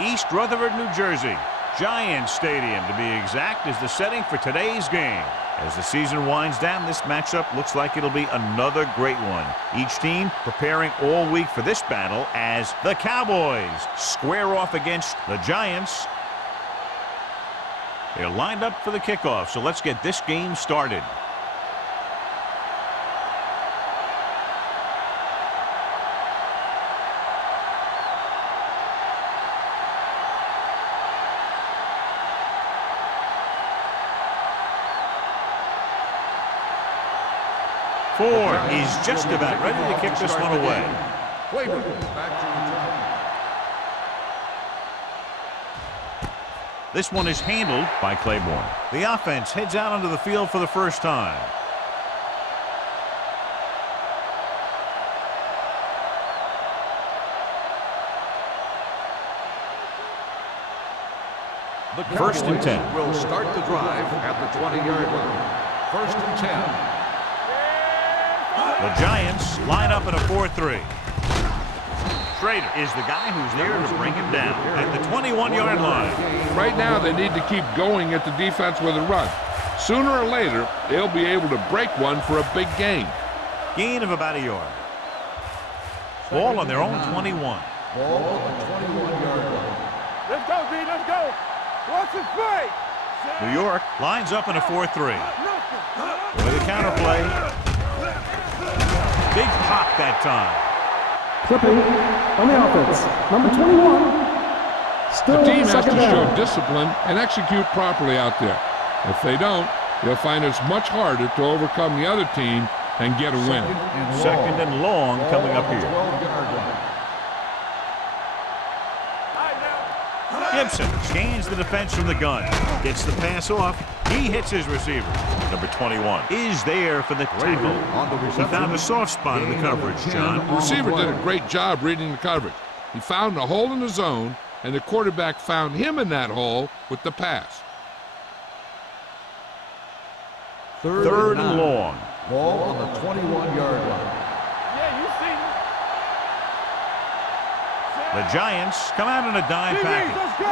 East Rutherford, New Jersey. Giants Stadium, to be exact, is the setting for today's game. As the season winds down, this matchup looks like it'll be another great one. Each team preparing all week for this battle as the Cowboys square off against the Giants. They're lined up for the kickoff, so let's get this game started. Ford, he's just about ready to kick this one away. This one is handled by Claiborne. The offense heads out onto the field for the first time. The First and 10. Will start the drive at the 20-yard line. First and 10. The Giants line up in a 4-3. Schrader is the guy who's there to bring him down at the 21-yard line. Right now, they need to keep going at the defense with a run. Sooner or later, they'll be able to break one for a big gain. Gain of about a yard. Ball on their own 21. Ball on the 21-yard line. Let's go, D, let's go. Watch it play. New York lines up in a 4-3. With a counterplay. Big pop that time. Clipping on the offense. Number 21. Still The team has to down. show discipline and execute properly out there. If they don't, they'll find it's much harder to overcome the other team and get a win. Second and long coming up here. Gibson scans the defense from the gun. Gets the pass off. He hits his receiver. Number 21 is there for the tackle. He found a soft spot in the coverage, John. The receiver did a great job reading the coverage. He found a hole in the zone, and the quarterback found him in that hole with the pass. Third and long. Ball on the 21-yard line. Yeah, you see me. The Giants come out in a dime package. Let's go.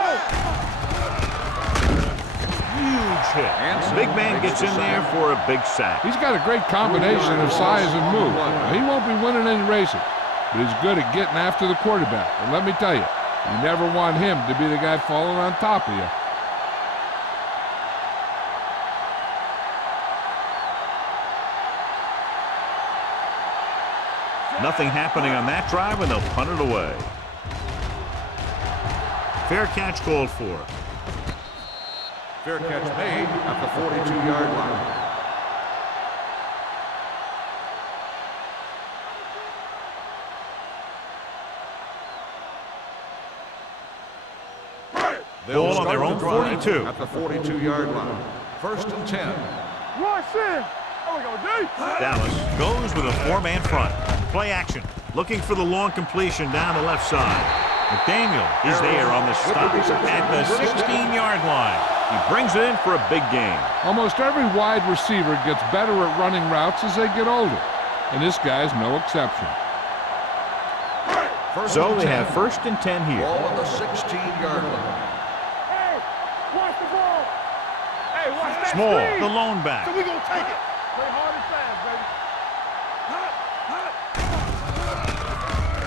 Huge hit. The big man gets in there for a big sack. He's got a great combination of size and move. Now, he won't be winning any races, but he's good at getting after the quarterback. And let me tell you, you never want him to be the guy falling on top of you. Nothing happening on that drive, and they'll punt it away. Fair catch called for. Fair catch made at the 42-yard line. Ball on their own 42. At the 42-yard line. First and 10. Rush in. There we go, D. Dallas goes with a four-man front. Play action. Looking for the long completion down the left side. McDaniel is there on the stop at the 16-yard line. He brings it in for a big gain. Almost every wide receiver gets better at running routes as they get older, and this guy's no exception. So they have first and 10 here. Ball on the 16-yard line. Hey, watch the ball. Hey, watch that Small, speed. the lone back. So we gonna take it. Play hard and fast,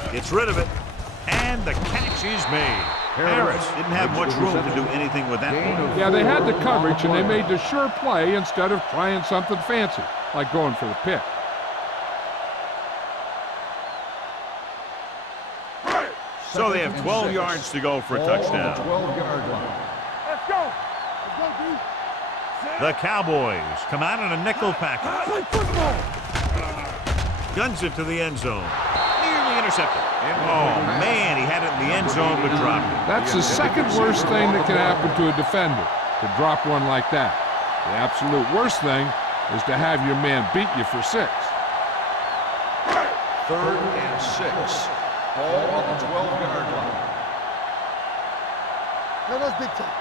baby. Gets rid of it. And the catch is made. Harris didn't have much room to do anything with that one. Yeah, they had the coverage, and they made the sure play instead of trying something fancy, like going for the pick. So they have 12 yards to go for a touchdown. 12-yard line. Let's go. Let's go, D. The Cowboys come out in a nickel package. Play football. Guns it to the end zone. Nearly intercepted. Oh, man, he had it in the end zone but dropped it. That's the second worst thing that can happen to a defender, to drop one like that. The absolute worst thing is to have your man beat you for 6. Third and 6. Ball on the 12-yard line. No, that's big time.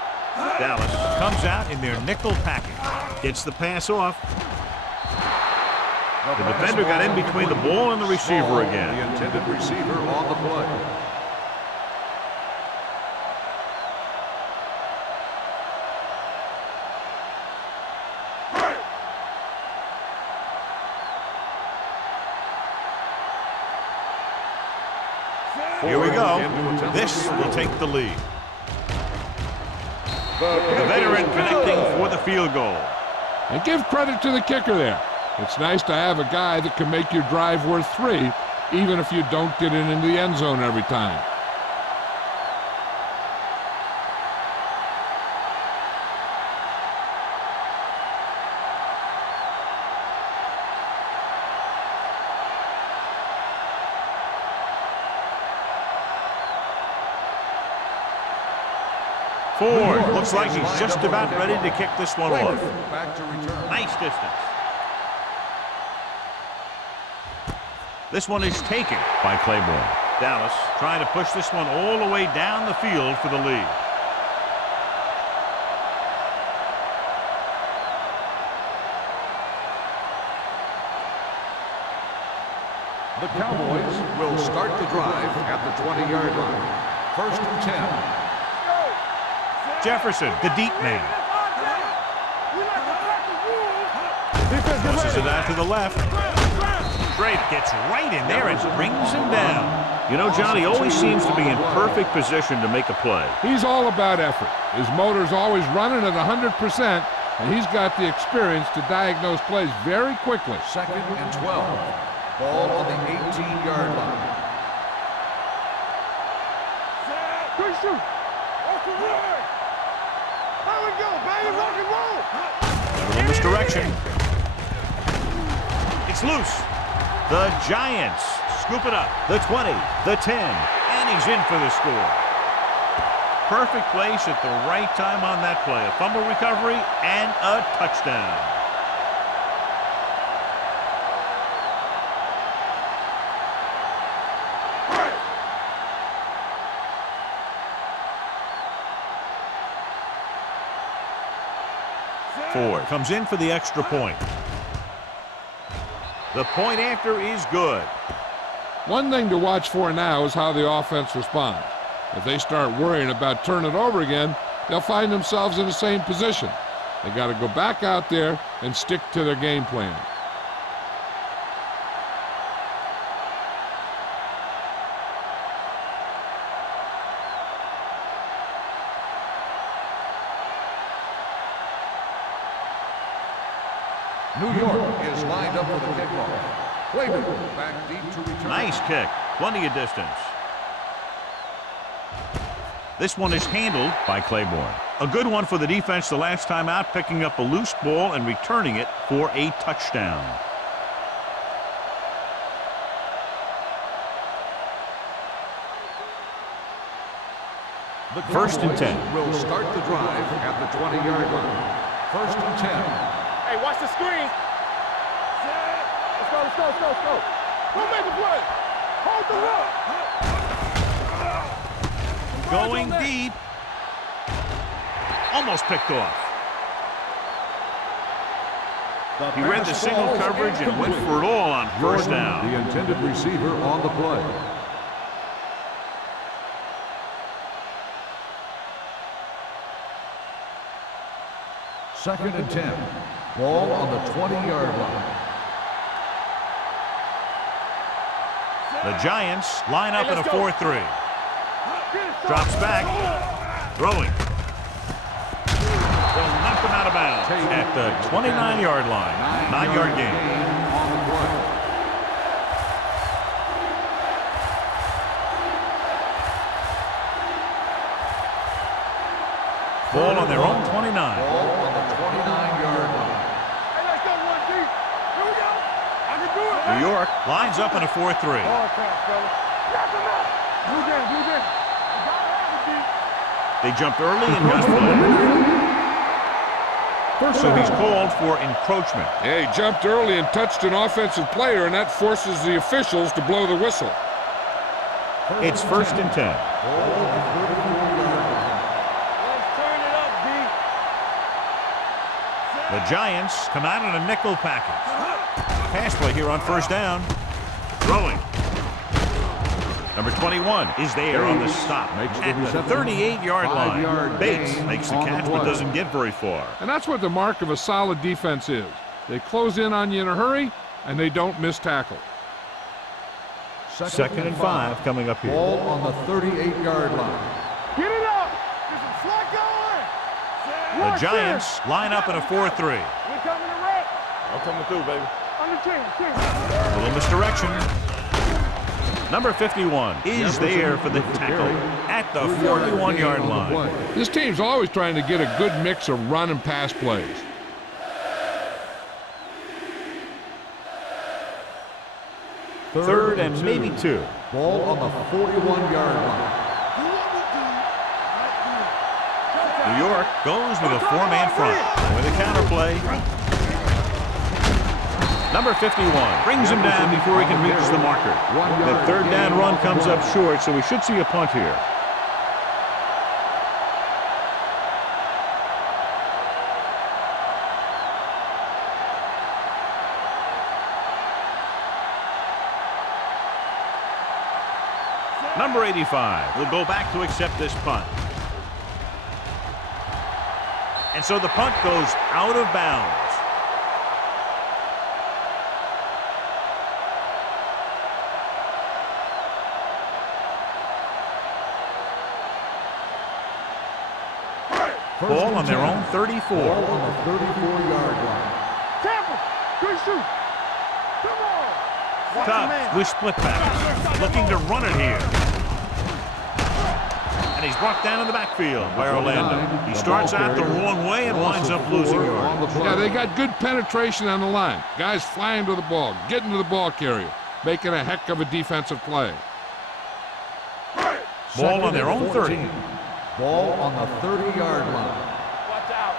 Dallas comes out in their nickel package. Gets the pass off. The defender got in between the ball and the receiver again. The intended receiver on the play. Here we go. This will take the lead. The veteran connecting for the field goal. And give credit to the kicker there. It's nice to have a guy that can make your drive worth 3, even if you don't get it into the end zone every time. Ford looks like he's just about ready to kick this one off. Back to return. Nice distance. This one is taken by Claiborne. Dallas trying to push this one all the way down the field for the lead. The Cowboys will start the drive at the 20-yard line. 1st and 10. Jefferson, the deep man. Pushes it out to the left. Drake gets right in there and brings him down. You know, Johnny always seems to be in perfect position to make a play. He's all about effort. His motor's always running at 100%, and he's got the experience to diagnose plays very quickly. 2nd and 12. Ball on the 18-yard line. Good shoot. Off the line. There we go, baby. Rock and roll. A little misdirection. It's loose. The Giants scoop it up. The 20, the 10, and he's in for the score. Perfect place at the right time on that play. A fumble recovery and a touchdown. Ford comes in for the extra point. The point after is good. One thing to watch for now is how the offense responds. If they start worrying about turning it over again, they'll find themselves in the same position. They got to go back out there and stick to their game plan. New York is lined up for the kickoff. Claiborne back deep to return. Nice kick. Plenty of distance. This one is handled by Claiborne. A good one for the defense the last time out, picking up a loose ball and returning it for a touchdown. The 1st and 10. Will start the drive at the 20-yard line. 1st and 10. Hey, watch the screen. Let's go, let's go, let's go, let's go. Go make a play. Hold the rock. Going deep. Almost picked off. He read the single coverage and went for it all on 1st down. The intended receiver on the play. Second and 10. Ball on the 20-yard line. The Giants line up in a 4-3. Drops back. Throwing. They'll knock him out of bounds at the 29-yard line. 9-yard gain. On the play. Ball on their own 29. Ball on the 29-yard line. Hey, let's go one deep. Here we go. I can do it. New York lines up in a 4-3. Hard pass, fellas. Knock him out. Blue game, blue game. You gotta have it, D. They jumped early and got flagged. So he's called for encroachment. Yeah, he jumped early and touched an offensive player, and that forces the officials to blow the whistle. It's 1st and 10. Let's turn it up, D. The Giants come out in a nickel package. Pass play here on 1st down. Throwing. Number 21 is there on the stop at the 38-yard line. Bates makes the catch but doesn't get very far. And that's what the mark of a solid defense is. They close in on you in a hurry, and they don't miss tackle. Second and 5 coming up here. Ball on the 38-yard line. Get it up. There's some slack going. The Giants line up in a 4-3. We coming to wreck. I'm coming through, baby. Under 10. A little misdirection. Number 51 is there for the tackle at the 41-yard line. This team's always trying to get a good mix of run and pass plays. Third and maybe 2. Ball on the 41-yard line. New York goes with a 4-man front. With a counter play. Number 51 brings him down before he can reach the marker. The third down run comes up short, so we should see a punt here. Number 85 will go back to accept this punt. And so the punt goes out of bounds. Ball on their own 34. Ball on the 34-yard line. Tampa. Good shoot. Come on. Cubs with split back. Looking to run it here. And he's brought down in the backfield by Orlando. He starts out the wrong way and winds up losing yards. Yeah, they got good penetration on the line. Guys flying to the ball, getting to the ball carrier, making a heck of a defensive play. Ball on their own 30. Ball on the 30-yard line. Watch out.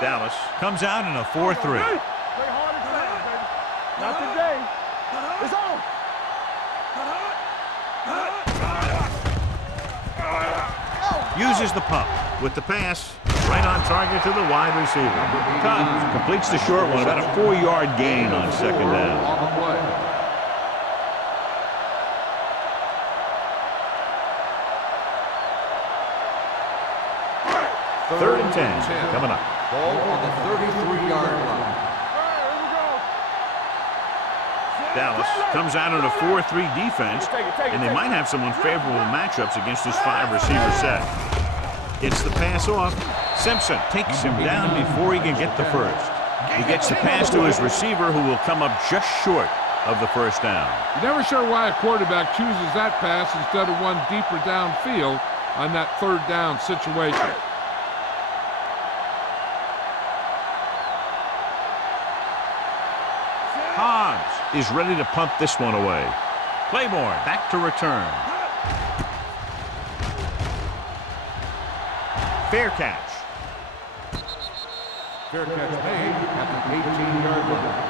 Dallas comes out in a 4-3. Play hard and fast, baby. Not today. It's on. Uses the pump with the pass right on target to the wide receiver. Cubs completes the short one, about a 4-yard gain on second down. On the play. Third and 10 coming up. Ball on the 33-yard line. Dallas comes out in a 4-3 defense, and they might have some unfavorable matchups against this 5-receiver set. Gets the pass off. Simpson takes him down before he can get the first. He gets the pass to his receiver, who will come up just short of the first down. You're never sure why a quarterback chooses that pass instead of one deeper downfield on that third down situation. Hobbs is ready to punt this one away. Claiborne back to return. Fair catch. Fair catch made at the 18-yard line.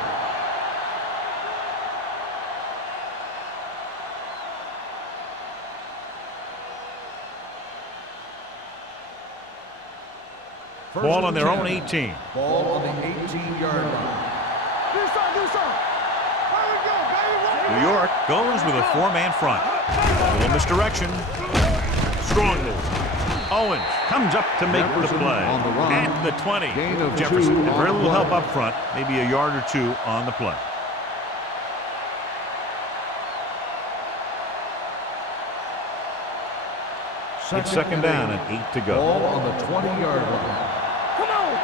Ball on their own 18. Ball on the 18-yard line. Do something. Where we go, baby? New York goes with a 4-man front. A little misdirection. Strong move. Owens comes up to make the play. On the run. At the 20. Gain of Jefferson, 2 and on very the little help play. up front. Maybe a yard or 2 on the play. It's second down and 8 to go. Ball on the 20-yard line. Come on.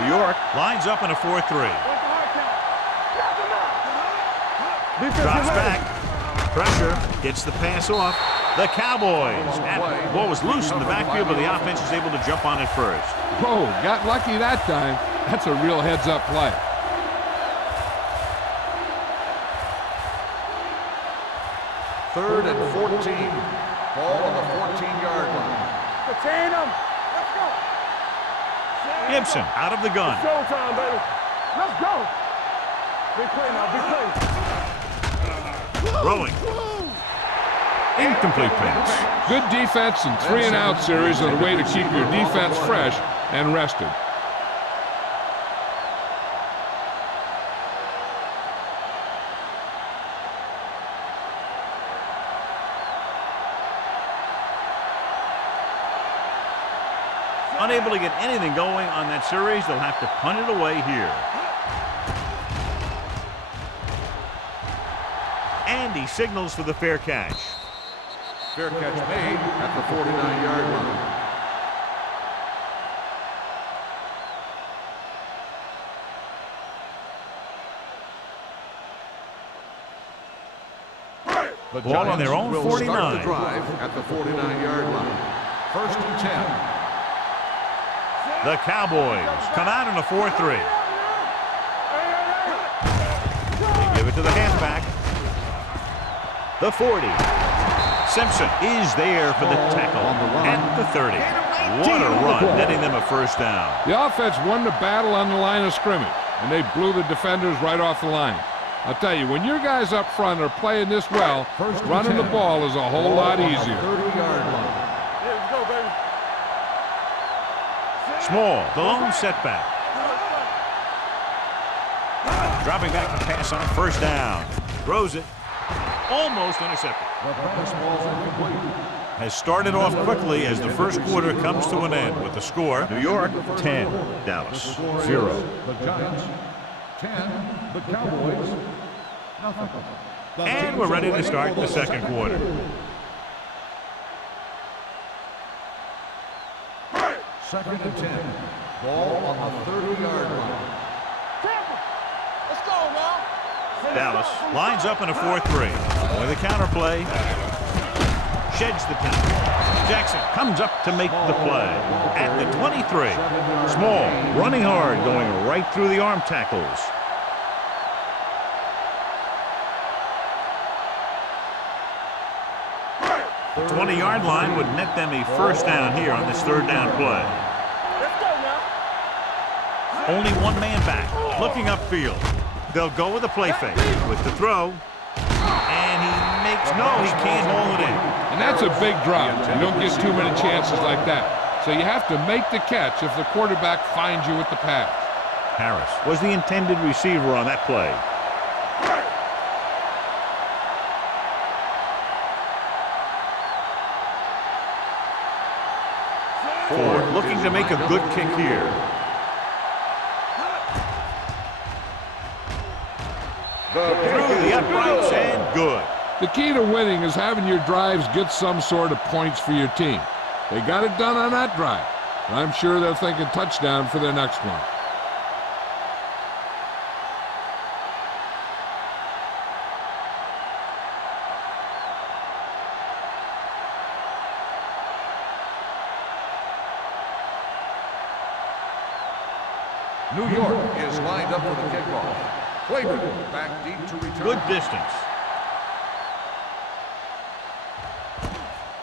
New York lines up in a 4-3. What's the hard count? Knock him out. Defense Drops is ready. back. Pressure. Gets the pass off. The Cowboys. And ball was loose in the backfield, but the offense was able to jump on it first. Whoa, got lucky that time. That's a real heads-up play. Third and 14. Ball on the 14-yard line. Contain him. Let's go. Gibson out of the gun. Showtime, baby. Let's go. Big play now. Big play. Throwing. Incomplete pass. Good defense and 3-and-out series are the way to keep your defense fresh and rested. Unable to get anything going on that series, they'll have to punt it away here. And he signals for the fair catch. Fair catch made at the 49-yard line. The Ball on their own will 49. Start the drive at the 49-yard line. 1st and 10. The Cowboys come out in a 4-3. They give it to the halfback. The 40. Simpson is there for the tackle at the 30. What a run, netting them a first down. The offense won the battle on the line of scrimmage, and they blew the defenders right off the line. I'll tell you, when your guys up front are playing this well, running the ball is a whole lot easier. 30-yard line. Let's go, baby. Small, the lone setback. Dropping back to pass on first down. Throws it. Almost intercepted. The pass ball incomplete. Has started off quickly as the first quarter comes to an end with the score. New York 10, Dallas 0. The Giants 10. The Cowboys nothing. And we're ready to start the second quarter. Second and 10. Ball on the 30-yard line. Let's go now. Dallas lines up in a 4-3. With a counterplay. Sheds the tackle. Jackson comes up to make the play. At the 23. Small, running hard, going right through the arm tackles. The 20-yard line would net them a first down here on this third down play. Let's go now. Only one man back, looking upfield. They'll go with a play fake with the throw. And he makes, no, he can't hold it in. And that's a big drop. You don't get too many chances like that. So you have to make the catch if the quarterback finds you with the pass. Harris was the intended receiver on that play. Ford looking to make a good kick here. Through the uprights and good. The key to winning is having your drives get some sort of points for your team. They got it done on that drive. And I'm sure they're thinking touchdown for their next one. New York is lined up for the kickoff. Claiborne back deep to return. Good distance.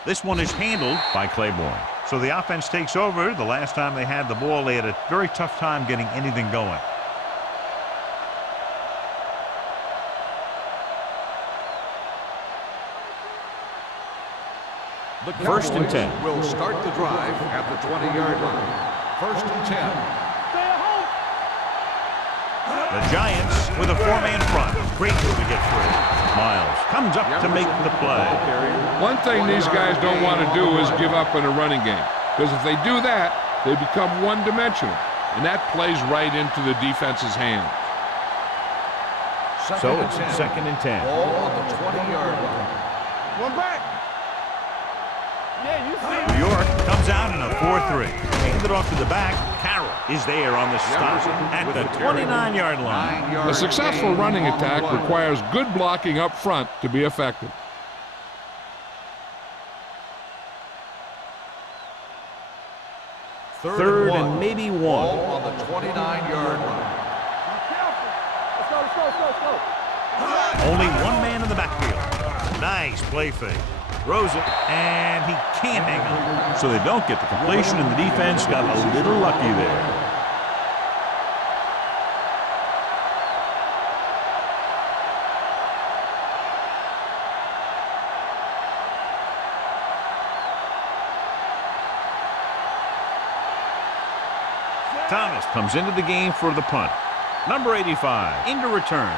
This one is handled by Claiborne. So the offense takes over. The last time they had the ball, they had a very tough time getting anything going. The First and 10. Will start the drive at the 20-yard line. 1st and 10. Stay at home. The Giants with a four-man front. Great move to get through. Miles comes up to make the play. One thing these guys don't want to do is give up in a running game. Because if they do that, they become one-dimensional. And that plays right into the defense's hands. So it's second and 10. Ball on the 20-yard line. One back. Yeah, you see. New York comes out in a 4-3. Handed off to the back. Carroll is there on the stop at the 29-yard line. A successful running attack requires good blocking up front to be effective. Third and maybe one. Ball on the 29-yard line. Let's go, let's go, let's go, let's go. Only one man in the backfield. Nice play fake. Throws it, and he can't hang on. So they don't get the completion, and the defense got a little lucky there. Thomas comes into the game for the punt. Number 85 into return.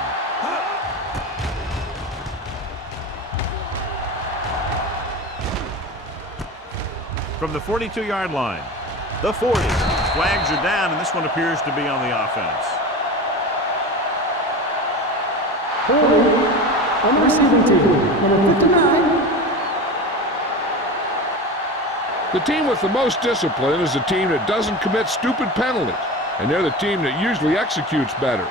From the 42-yard line, the 40. Flags are down, and this one appears to be on the offense. On the receiving team, number 59. The team with the most discipline is the team that doesn't commit stupid penalties, and they're the team that usually executes better.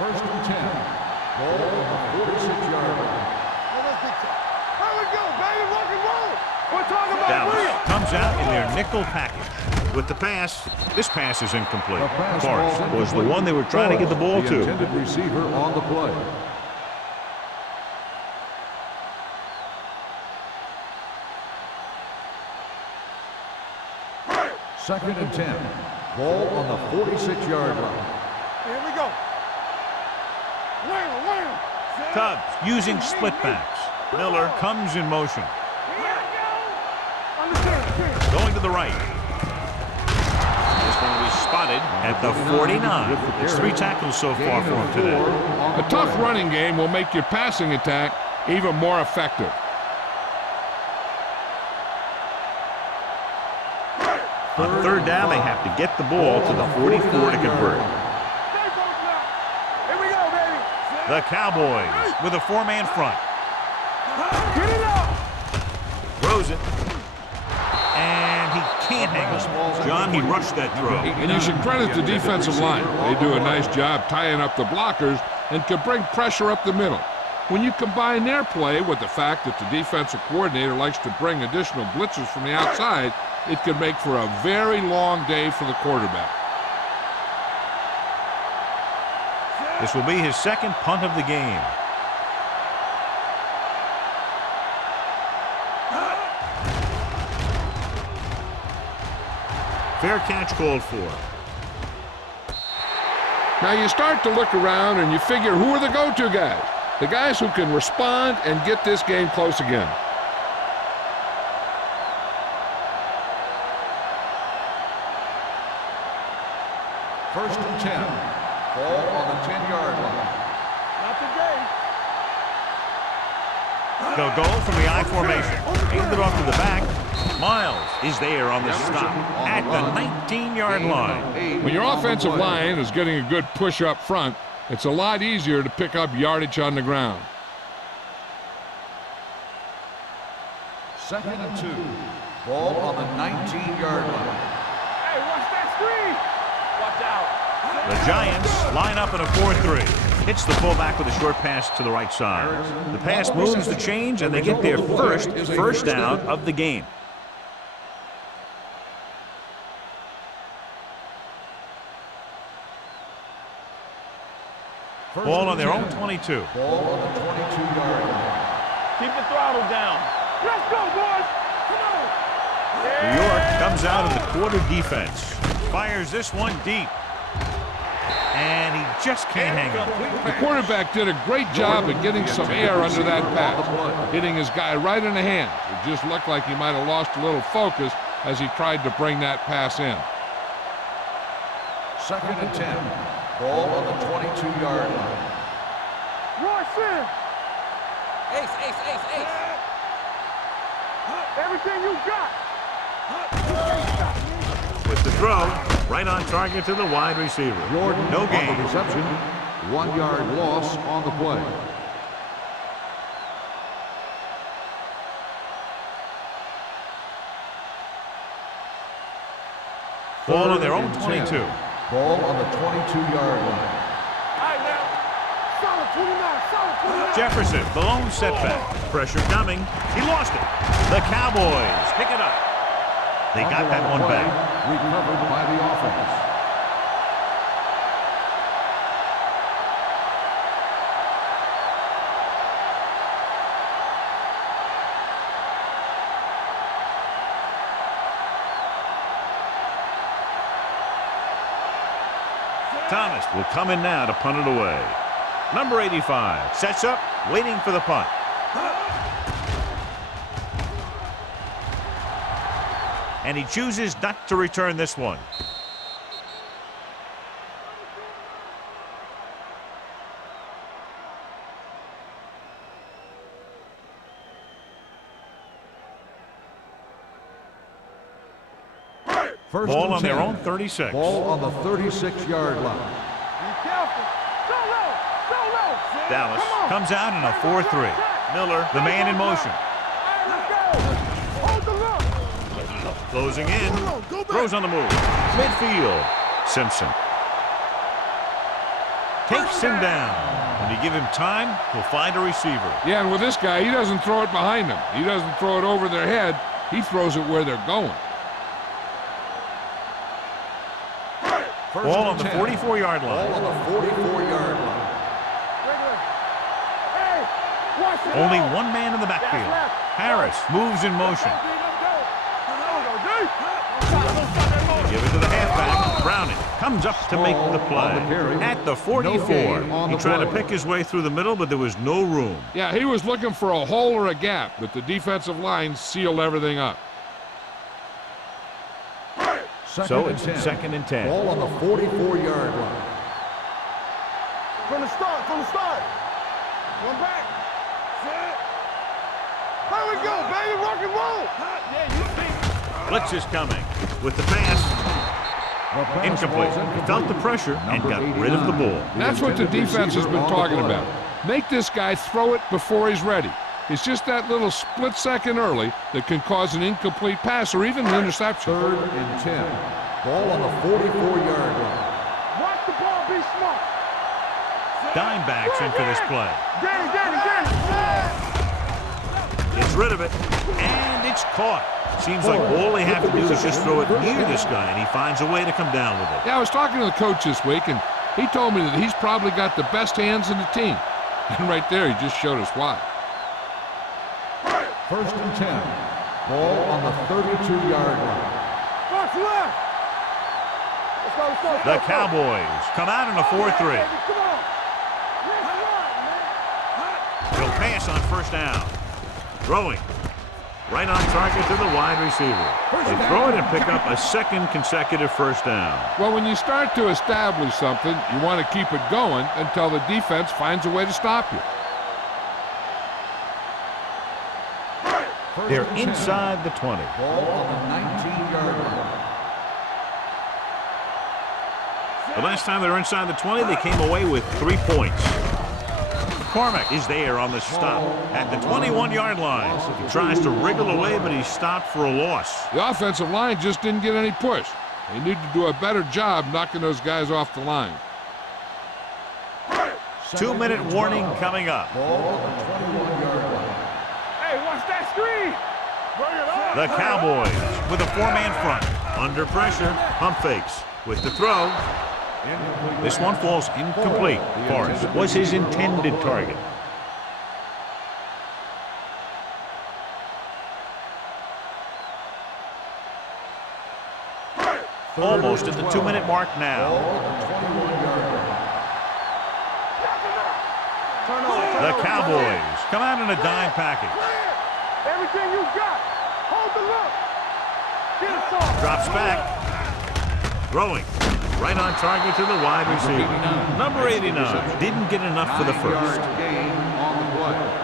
First and 10. Ball on the 46-yard line. Here we go, baby, rock and roll. We're talking about Dallas comes out in their nickel package. With the pass, this pass is incomplete. Forrest was the one they were trying to get the ball The to. intended receiver on the play. Second and 10. Ball on the 46-yard line. Here we go. Wham, wham. Tubbs using split backs. Miller comes in motion. Understand. Going to the right. This one will be spotted at the 49. It's 3 tackles so far for him today. A tough running game will make your passing attack even more effective. On third down, they have to get the ball to the 44 to convert. Here we go, baby. The Cowboys with a 4-man front. Get it up. Throws it. And he can't hang on. John, he rushed that throw. And you should credit the defensive line. They do a nice job tying up the blockers and can bring pressure up the middle. When you combine their play with the fact that the defensive coordinator likes to bring additional blitzes from the outside, it can make for a very long day for the quarterback. This will be his second punt of the game. Fair catch called for. Now you start to look around and you figure, who are the go-to guys? The guys who can respond and get this game close again. First and 10. Ball on the 10-yard line. Not today. They'll go from the I formation. Hand it off to the back. Miles is there on the stop at the 19-yard line. When your offensive line is getting a good push up front, it's a lot easier to pick up yardage on the ground. Second and 2. Ball on the 19-yard line. Hey, watch that screen. Watch out. The Giants line up in a 4-3. Hits the fullback with a short pass to the right side. The pass moves the change, and they get their first down of the game. Ball on their own 22. Ball on the 22-yard line. Keep the throttle down. Let's go, boys. Come on. New York comes out in the quarter defense. Fires this one deep. And he just can't hang on. The quarterback did a great job at getting some air under that pass, hitting his guy right in the hand. It just looked like he might have lost a little focus as he tried to bring that pass in. Second and 10. Ball on the 22-yard line. Royce in. Ace, ace, ace, ace. Everything you got. With the throw, right on target to the wide receiver. Jordan No on the gain. reception. 1-yard loss on the play. Ball on their own Third and 22. 10. Ball on the 22-yard line. All right, now. Solid 29. Solid 29. Jefferson, the lone setback. Pressure coming. He lost it. The Cowboys pick it up. They got that one back. Recovered by the offense. Thomas will come in now to punt it away. Number 85 sets up, waiting for the punt. And he chooses not to return this one. First Ball and on their 10. own 36. Ball on the 36-yard line. Be careful. So low. So low. Dallas Come on. comes out in a 4-3. Miller, the man in motion. All right, let's go. Hold the look. Closing in. Throws on the move. Midfield. Simpson takes him down. When you give him time, he'll find a receiver. Yeah, and with this guy, he doesn't throw it behind them. He doesn't throw it over their head. He throws it where they're going. First Ball and on the 10. 44-yard Ball line. on the 44-yard line. Hey, watch it. Only one man in the backfield. Harris moves in motion. Give it to the halfback. Browning comes up to make the play. At the 44. He tried to pick his way through the middle, but there was no room. Yeah, he was looking for a hole or a gap, but the defensive line sealed everything up. So it's second and 10. Ball on the 44-yard line. From the start. One back. Here we go, baby. Rock and roll. Yeah, you see. Blitz is coming with the pass. Incomplete. He felt the pressure and got rid of the ball. That's what the defense has been talking about. Make this guy throw it before he's ready. It's just that little split second early that can cause an incomplete pass or even an interception. Third and 10. Ball on the 44-yard line. Watch the ball. Be smart. Dime backs in for this play. Danny. Gets rid of it, and it's caught. Seems like all they have to do is just throw it near this guy, and he finds a way to come down with it. Yeah, I was talking to the coach this week, and he told me that he's probably got the best hands in the team. And right there, he just showed us why. First and 10. Ball on the 32-yard line. Watch left. Let's go. The Cowboys come out in a 4-3. Come on. He'll pass on first down. Throwing. Right on target to the wide receiver. They throw it and pick up a second consecutive first down. Well, when you start to establish something, you want to keep it going until the defense finds a way to stop you. They're inside the 20. Ball on the 19-yard line. The last time they were inside the 20, they came away with 3 points. McCormick is there on the stop at the 21-yard line. He tries to wriggle away, but he's stopped for a loss. The offensive line just didn't get any push. They need to do a better job knocking those guys off the line. 2-minute warning coming up. Ball on the 21-yard line. Hey, watch that screen. Bring it on. The Cowboys with a 4-man front. Under pressure, pump fakes with the throw. This one falls incomplete. Forrest was his intended target. Almost at the 2-minute mark now. The Cowboys come out in a dime package. Everything you got. Hold the look. Get it off. Drops back. Throwing. Right on target to the wide receiver. Number 89 didn't get enough for the first. 9-yard gain on the play.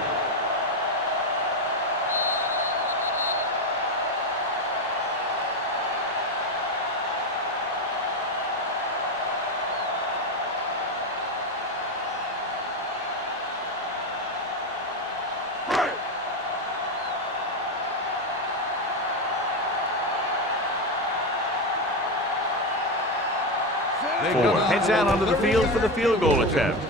Ford heads out onto the field for the field goal attempt.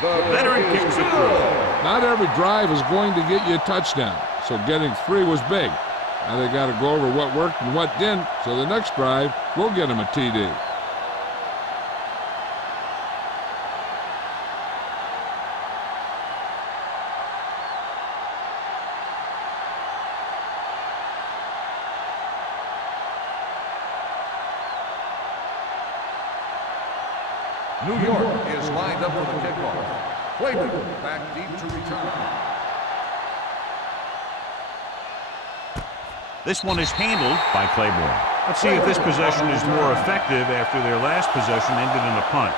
Veteran kicks it through. Not every drive is going to get you a touchdown, so getting 3 was big. Now they got to go over what worked and what didn't, so the next drive will get them a TD. New York is lined up for the kickoff. Claiborne back deep to return. This one is handled by Claiborne. Let's see if this possession is more effective after their last possession ended in a punt.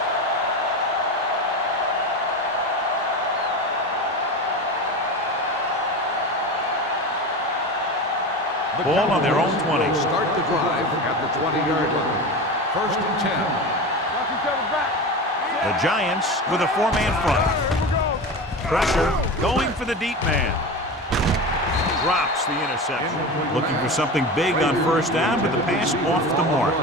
The Ball on their own Cowboys 20. will start the drive at the 20-yard line. First and 10. Watch each other back. The Giants with a four-man front. Here we go. Pressure going for the deep man. Drops the interception. Looking for something big on first down, but the pass off the mark.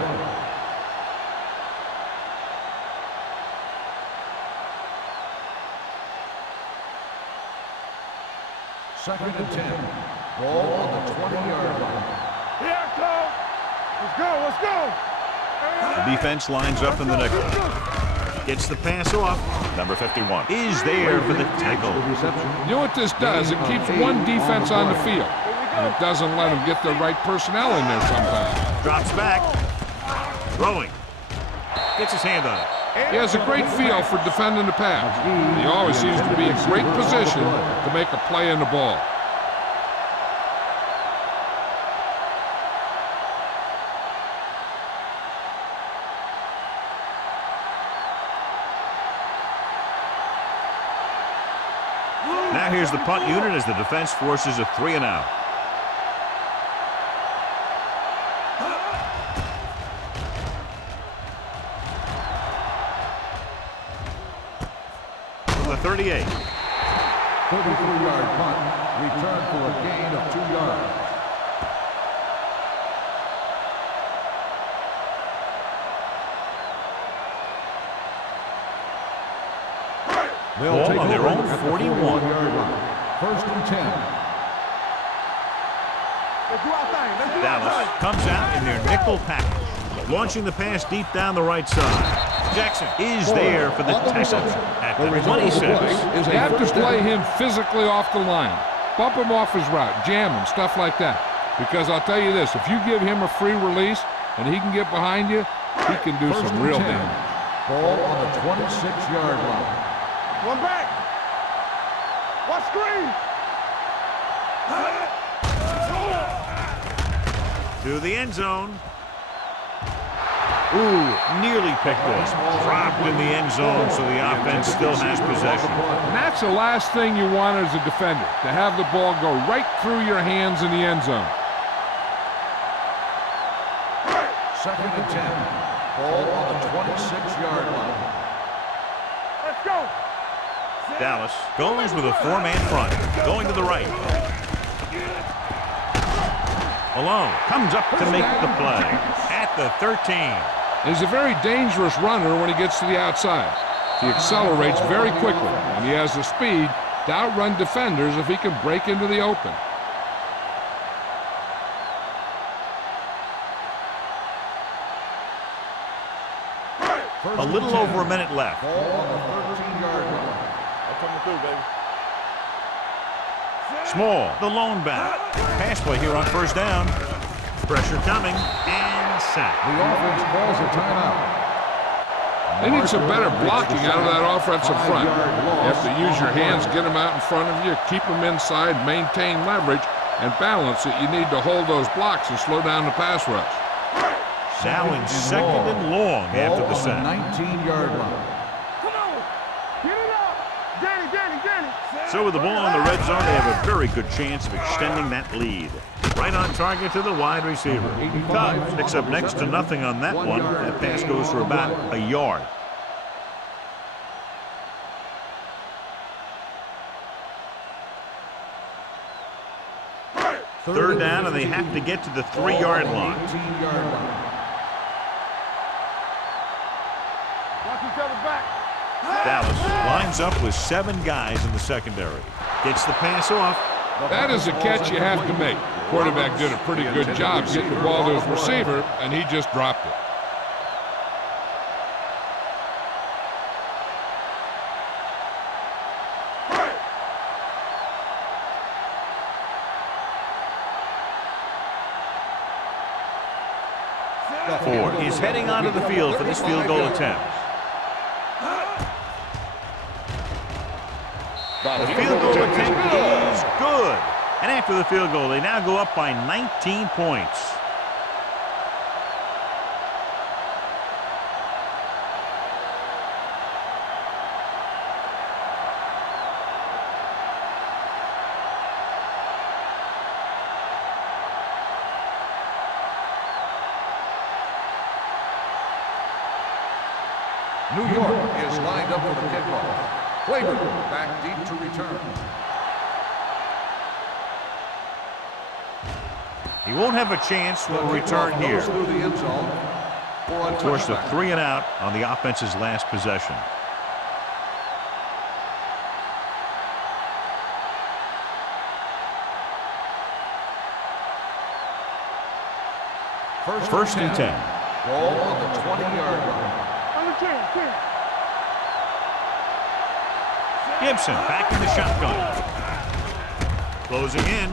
Second and 10. Ball on the 20-yard line. Here it comes. Let's go. Let's go. The defense lines up in the nickel. Gets the pass off. Number 51 is there for the tackle. You know what this does? It keeps one defense on the field, and it doesn't let them get the right personnel in there sometimes. Drops back. Throwing. Gets his hand on it. He has a great feel for defending the pass. He always seems to be in great position to make a play in the ball. Now here's the punt unit as the defense forces a 3-and-out. The 38. 33-yard punt. Return for a gain of 2 yards. Ball on their own 41. First and 10. Let's do our thing. Let's do our Dallas thing. comes out in their nickel package, launching the pass deep down the right side. Jackson is there for the tackle at the 26. You have to play him physically off the line. Bump him off his route, jam him, stuff like that. Because I'll tell you this, if you give him a free release and he can get behind you, he can do some real damage. Ball on the 26-yard line. One back. Watch screen. To the end zone. Ooh, nearly picked off. Dropped in the end zone, so the offense still has possession. And that's the last thing you want as a defender, to have the ball go right through your hands in the end zone. Second and 10. Ball on the 26-yard line. Let's go. Dallas goes with a four-man front, going to the right. Malone comes up to make the play at the 13. He's a very dangerous runner when he gets to the outside. He accelerates very quickly, and he has the speed to outrun defenders if he can break into the open. A little over a minute left. Ball on the 13-yard line. I'm coming through, baby. Small, the lone back. Pass play here on first down. Pressure coming, and sack. The offense calls a timeout. They need some better blocking out of that offensive front. You have to use your hands, get them out in front of you, keep them inside, maintain leverage, and balance it. You need to hold those blocks and slow down the pass rush. Now in second and long after the sack. 19-yard line. Come on. Get it up. Danny, Danny, Danny. So with the ball in the red zone, they have a very good chance of extending that lead. Right on target to the wide receiver. Cobb picks up next to nothing on that one. That pass goes for about a yard. Third down, and they have to get to the 3-yard line. 18-yard line. Watch each other back. Dallas lines up with 7 guys in the secondary. Gets the pass off. That is a catch you have to make. The quarterback did a pretty good job getting the ball to his receiver, and he just dropped it. Ford is heading onto the field for this field goal attempt. The field goal attempt is good. And after the field goal, they now go up by 19 points. New York is lined up for the kickoff. Claiborne back deep to return. He won't have a chance for a return here. Through the end zone for a Forced a touchback. 3 and out on the offense's last possession. First and 10. Ball on the 20-yard line. On the 10. Gibson back in the shotgun. Closing in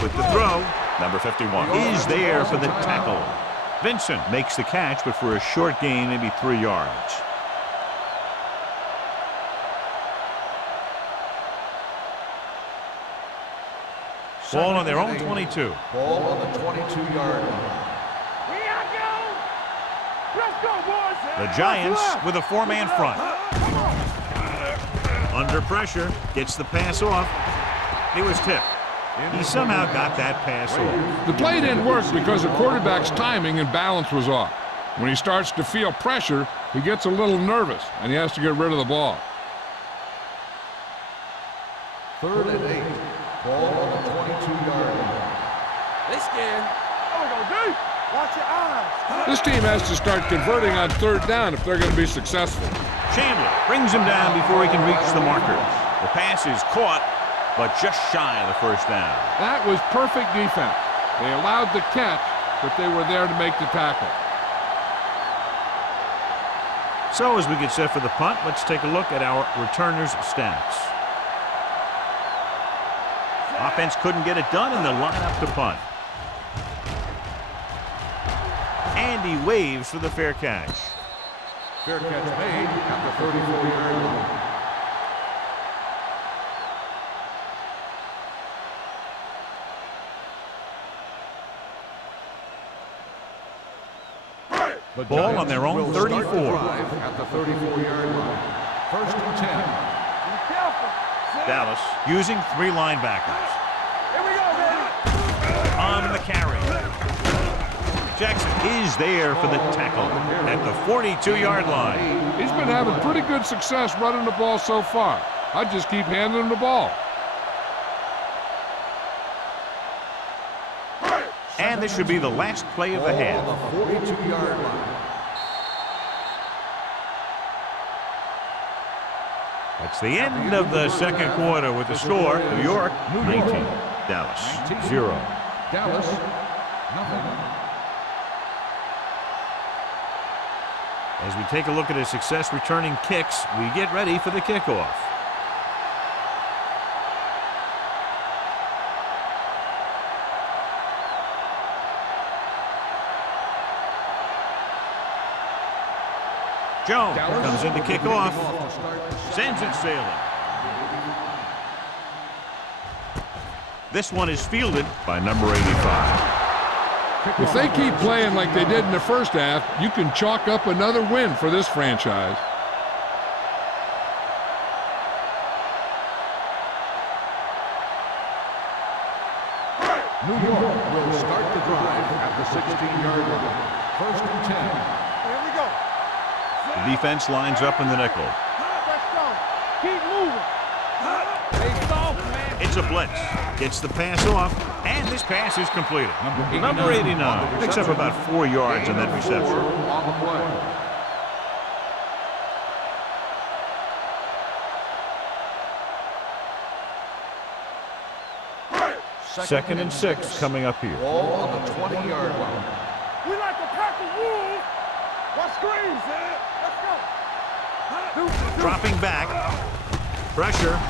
with the throw. Number 51 is there for the tackle. Vincent makes the catch, but for a short gain, maybe 3 yards. Ball on their own 22. Ball on the 22-yard line. Here I go. Let's go, boys. The Giants with a 4-man front. Under pressure, gets the pass off. It was tipped. He somehow got that pass off. The play didn't work because the quarterback's timing and balance was off. When he starts to feel pressure, he gets a little nervous, and he has to get rid of the ball. 3rd and 8. Ball on the 22-yard line. They scared. Oh, go deep. Watch your eyes. This team has to start converting on 3rd down if they're going to be successful. Chandler brings him down before he can reach the markers. The pass is caught, but just shy of the first down. That was perfect defense. They allowed the catch, but they were there to make the tackle. So as we get set for the punt, let's take a look at our returners' stats. Offense couldn't get it done, and they'll line up to punt. And he waves for the fair catch. Fair catch made at the 34-yard line. The Ball on their own Giants will 34. start the drive at the 34-yard line. 1st and 10. Be careful. Dallas using 3 linebackers. Here we go, baby. On the carry. Jackson is there for the tackle at the 42-yard line. He's been having pretty good success running the ball so far. I just keep handing him the ball. And this should be the last play of the half. On the 42-yard line. That's the end of the second quarter with the score. New York 19, Dallas 0. Dallas, nothing. As we take a look at his success returning kicks, we get ready for the kickoff. Jones comes in to kick off, sends it sailing. This one is fielded by number 85. If they keep playing like they did in the first half, you can chalk up another win for this franchise. New York will start the drive at the 16-yard line. 1st and 10. Here we go. The defense lines up in the nickel. Let's go. Keep moving. They soft, man. It's a blitz. Gets the pass off, and this pass is completed. Number 89 picks up about 4 yards on that reception. On the play. Second and 6 coming up here. Ball on the 20-yard line. We like to pack the wolves. What screens, man? Let's go. Dropping back. Pressure.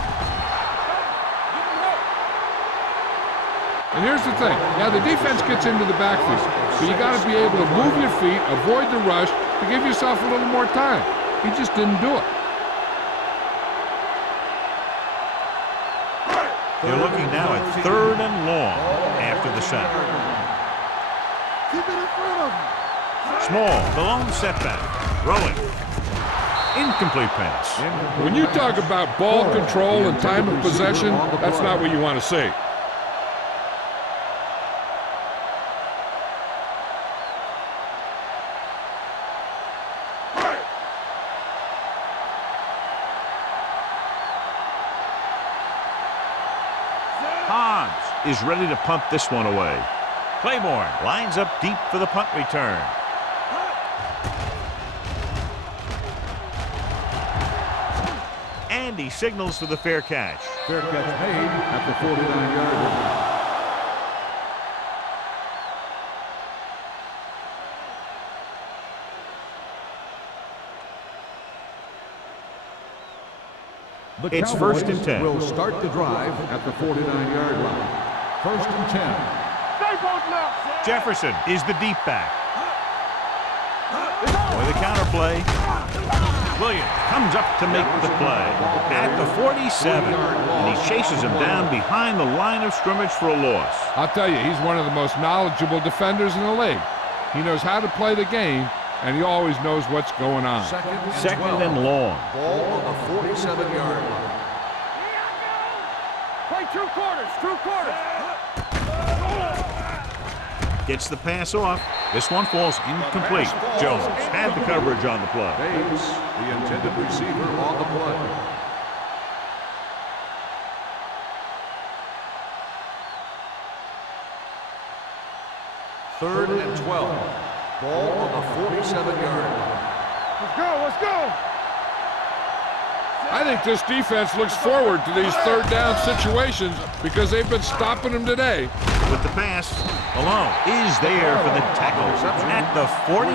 And here's the thing. Yeah, the defense gets into the backfield, but you got to be able to move your feet, avoid the rush, to give yourself a little more time. He just didn't do it. They're looking now at 3rd and long after the sack. Keep it in front of him. Small, the lone setback. Throwing. Incomplete pass. When you talk about ball control and time of possession, that's not what you want to see. is ready to punt this one away. Claiborne lines up deep for the punt return. And he signals for the fair catch. Fair catch made at the 49-yard line. The It's Cowboys 1st and 10. will start the drive at the 49-yard line. 1st and 10. Stay both left. Jefferson is the deep back. For the counter play. Williams comes up to make the play at the 47, and he chases him down behind the line of scrimmage for a loss. I'll tell you, he's one of the most knowledgeable defenders in the league. He knows how to play the game, and he always knows what's going on. Second and long. Ball on the 47-yard line. Play 2 quarters, 2 quarters. Gets the pass off. This one falls incomplete. Jones had the coverage on the play. Bates, the intended receiver on the play. Third and 12. Ball on the 47-yard line. Let's go, let's go. I think this defense looks forward to these third down situations because they've been stopping them today. With the pass, Malone is there for the tackle at the 49.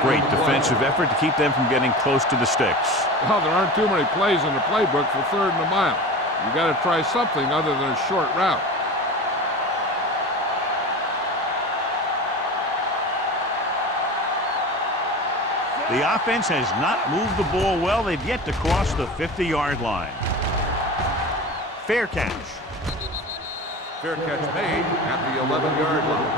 Great defensive effort to keep them from getting close to the sticks. Well, there aren't too many plays in the playbook for 3rd and a mile. You got to try something other than a short route. The offense has not moved the ball well. They've yet to cross the 50-yard line. Fair catch. Fair catch made at the 11-yard line.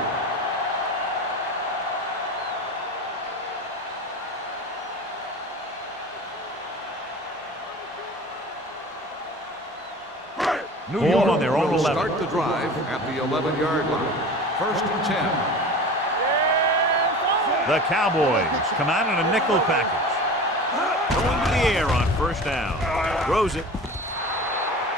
New Ball York on their own will 11. start the drive at the 11-yard line. 1st and 10. The Cowboys come out in a nickel package. Going to the air on 1st down. Throws it.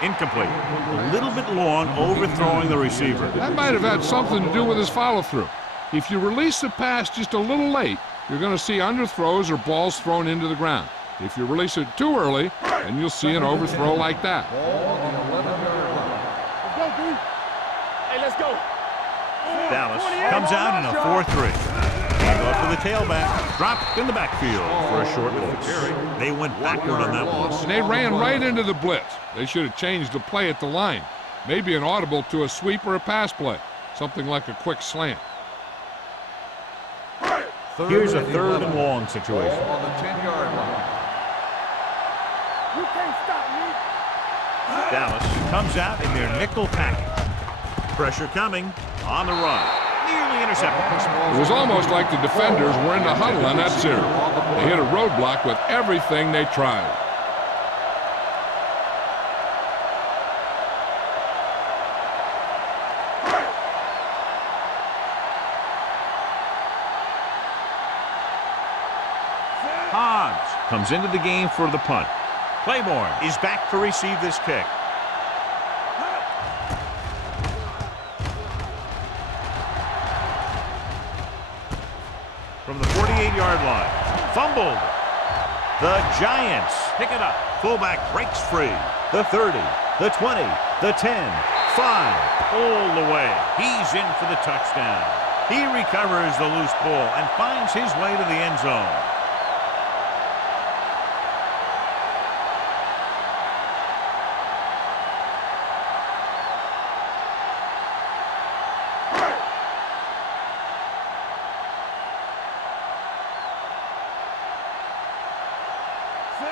Incomplete. A little bit long, overthrowing the receiver. That might have had something to do with his follow-through. If you release the pass just a little late, you're going to see underthrows or balls thrown into the ground. If you release it too early, then you'll see an overthrow like that. Ball on the 11-yard line. Let's go, D. Hey, let's go. Dallas comes out in a 4-3. Handoff to the tailback. Dropped in the backfield for a short loss. They went backward on that one. And they ran right into the blitz. They should have changed the play at the line. Maybe an audible to a sweep or a pass play. Something like a quick slant. Here's a 3rd and long situation. Ball on the 10-yard line. You can't stop me. Dallas comes out in their nickel package. Pressure coming on the run. Nearly intercepted. It was almost like the defenders were in the huddle on that series. They hit a roadblock with everything they tried. Hobbs comes into the game for the punt. Claiborne is back to receive this kick. From the 48-yard line. Fumbled. The Giants pick it up. Fullback breaks free. The 30, the 20, the 10, 5, all the way. He's in for the touchdown. He recovers the loose ball and finds his way to the end zone.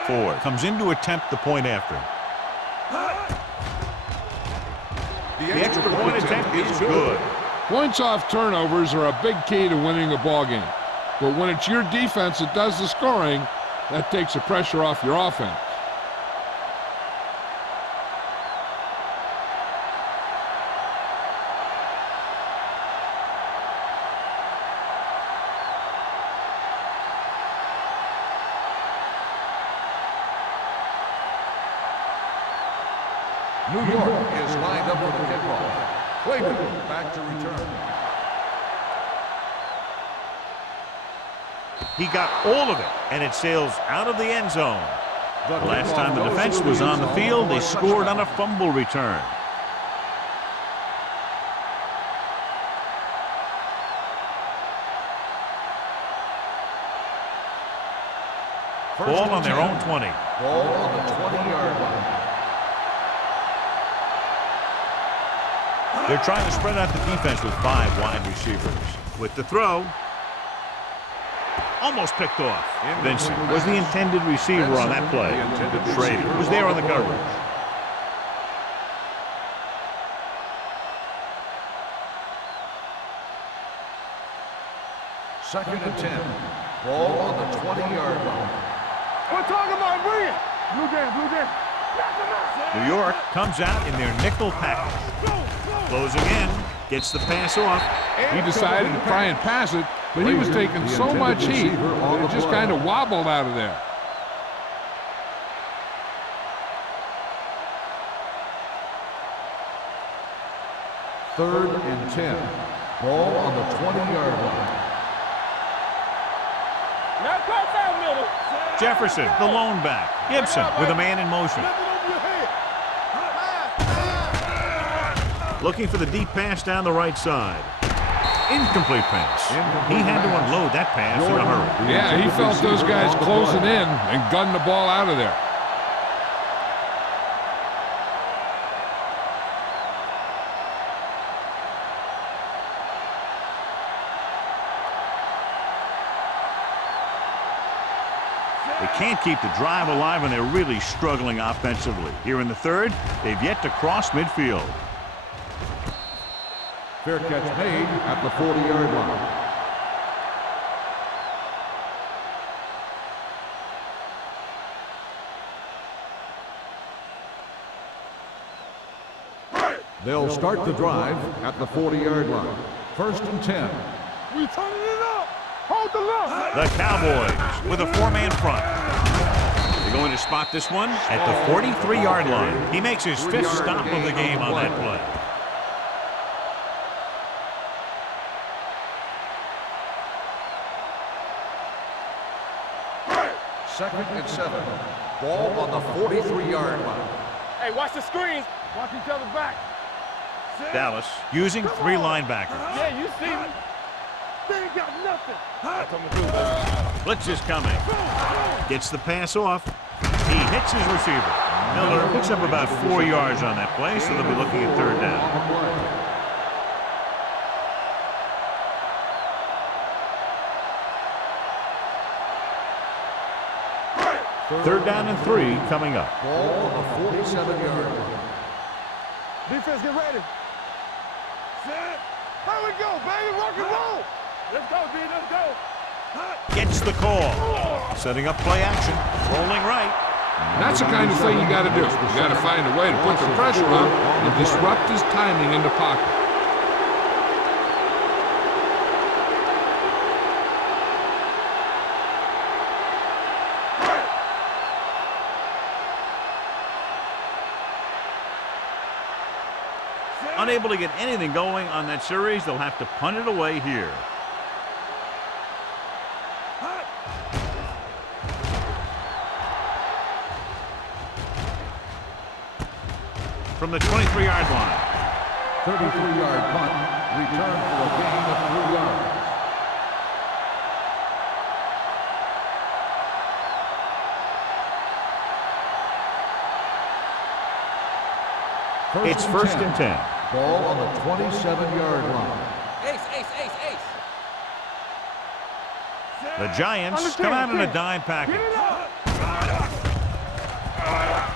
Ford comes in to attempt the point after. The extra point attempt is good. Points off turnovers are a big key to winning a ball game. But when it's your defense that does the scoring, that takes the pressure off your offense. New York is lined up for the kickoff. Clayton back to return. He got all of it, and it sails out of the end zone. The last time the defense was on the field, they scored on a fumble return. Ball on their own 20. Ball on the 20-yard line. They're trying to spread out the defense with 5 wide receivers. With the throw, almost picked off. Vincent was the intended receiver on that play. Schrader was there on the coverage. Second and 10. Ball on the 20-yard line. We're talking about bring it. Blue jam, blue jam. New York comes out in their nickel package. Closing in, gets the pass off. He decided to try and pass it, but he was taking so much heat that it just kind of wobbled out of there. Third and 10. Ball on the 20-yard line. Now cross out middle. Jefferson, the lone back. Gibson with a man in motion. Looking for the deep pass down the right side. Incomplete pass. He had to unload that pass in a hurry. Yeah, he felt those guys closing in and gunned the ball out of there. They can't keep the drive alive, and they're really struggling offensively. Here in the third, they've yet to cross midfield. Fair catch made at the 40-yard line. They'll start the drive at the 40-yard line. First and 10. We turning it up. Hold the left. The Cowboys with a 4-man front. They're going to spot this one at the 43-yard line. He makes his 5th stop of the game on that play. Second and 7. Ball on the 43-yard line. Hey, watch the screens. Watch each other back. Dallas using 3 linebackers. Yeah, you see me. They ain't got nothing. That's what I'm gonna do. Blitz is coming. Gets the pass off. He hits his receiver. Miller picks up about 4 yards on that play, so they'll be looking at 3rd down. Third down and 3 coming up. Ball on the 47-yard line. Defense, get ready. Set. Here we go, baby. Rock and roll. Let's go, D. Let's go. Gets the call. Setting up play action. Rolling right. That's the kind of thing you got to do. You got to find a way to put the pressure on and disrupt his timing in the pocket. Unable to get anything going on that series, they'll have to punt it away here. From the 23-yard line. 33-yard punt. Return for a gain of 3 yards. It's first and 10. Ball on the 27-yard line. Ace, ace, ace, ace. The Giants come out in a dime package.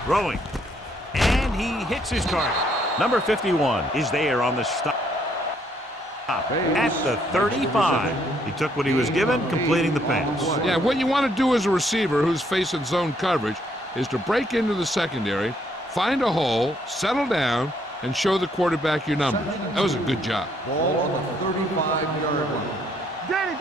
Throwing. And he hits his target. Number 51 is there on the stop at the 35. He took what he was given, completing the pass. Yeah, what you want to do as a receiver who's facing zone coverage is to break into the secondary, find a hole, settle down, and show the quarterback your numbers. That was a good job. Ball on the 35-yard line. Danny.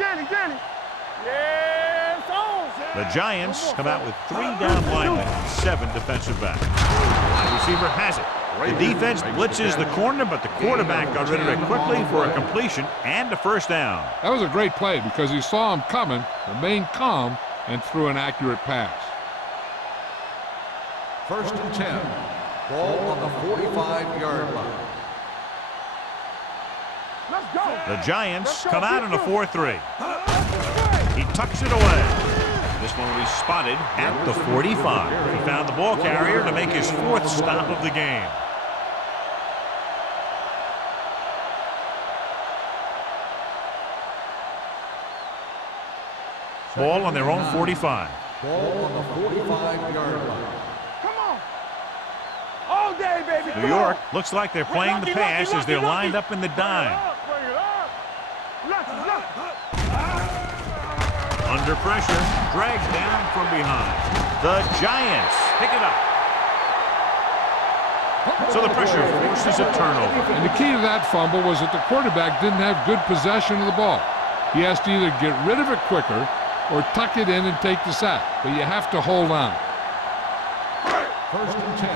Yeah, it's on. The Giants come out with 3 down linemen and 7 defensive backs. The receiver has it. The defense blitzes the corner, but the quarterback got rid of it quickly for a completion and a first down. That was a great play because he saw him coming, remained calm, and threw an accurate pass. 1st and 10. Ball on the 45-yard line. Let's go. The Giants come out in a 4-3. He tucks it away. This one will be spotted at the 45. He found the ball carrier to make his 4th stop of the game. Ball on their own 45. Ball on the 45-yard line. Come on. All day, baby. New York looks like they're playing the pass as they're lined up in the dime. Bring it up. Under pressure, dragged down from behind. The Giants pick it up. So the pressure forces a turnover. And the key to that fumble was that the quarterback didn't have good possession of the ball. He has to either get rid of it quicker or tuck it in and take the sack. But you have to hold on. 1st and 10.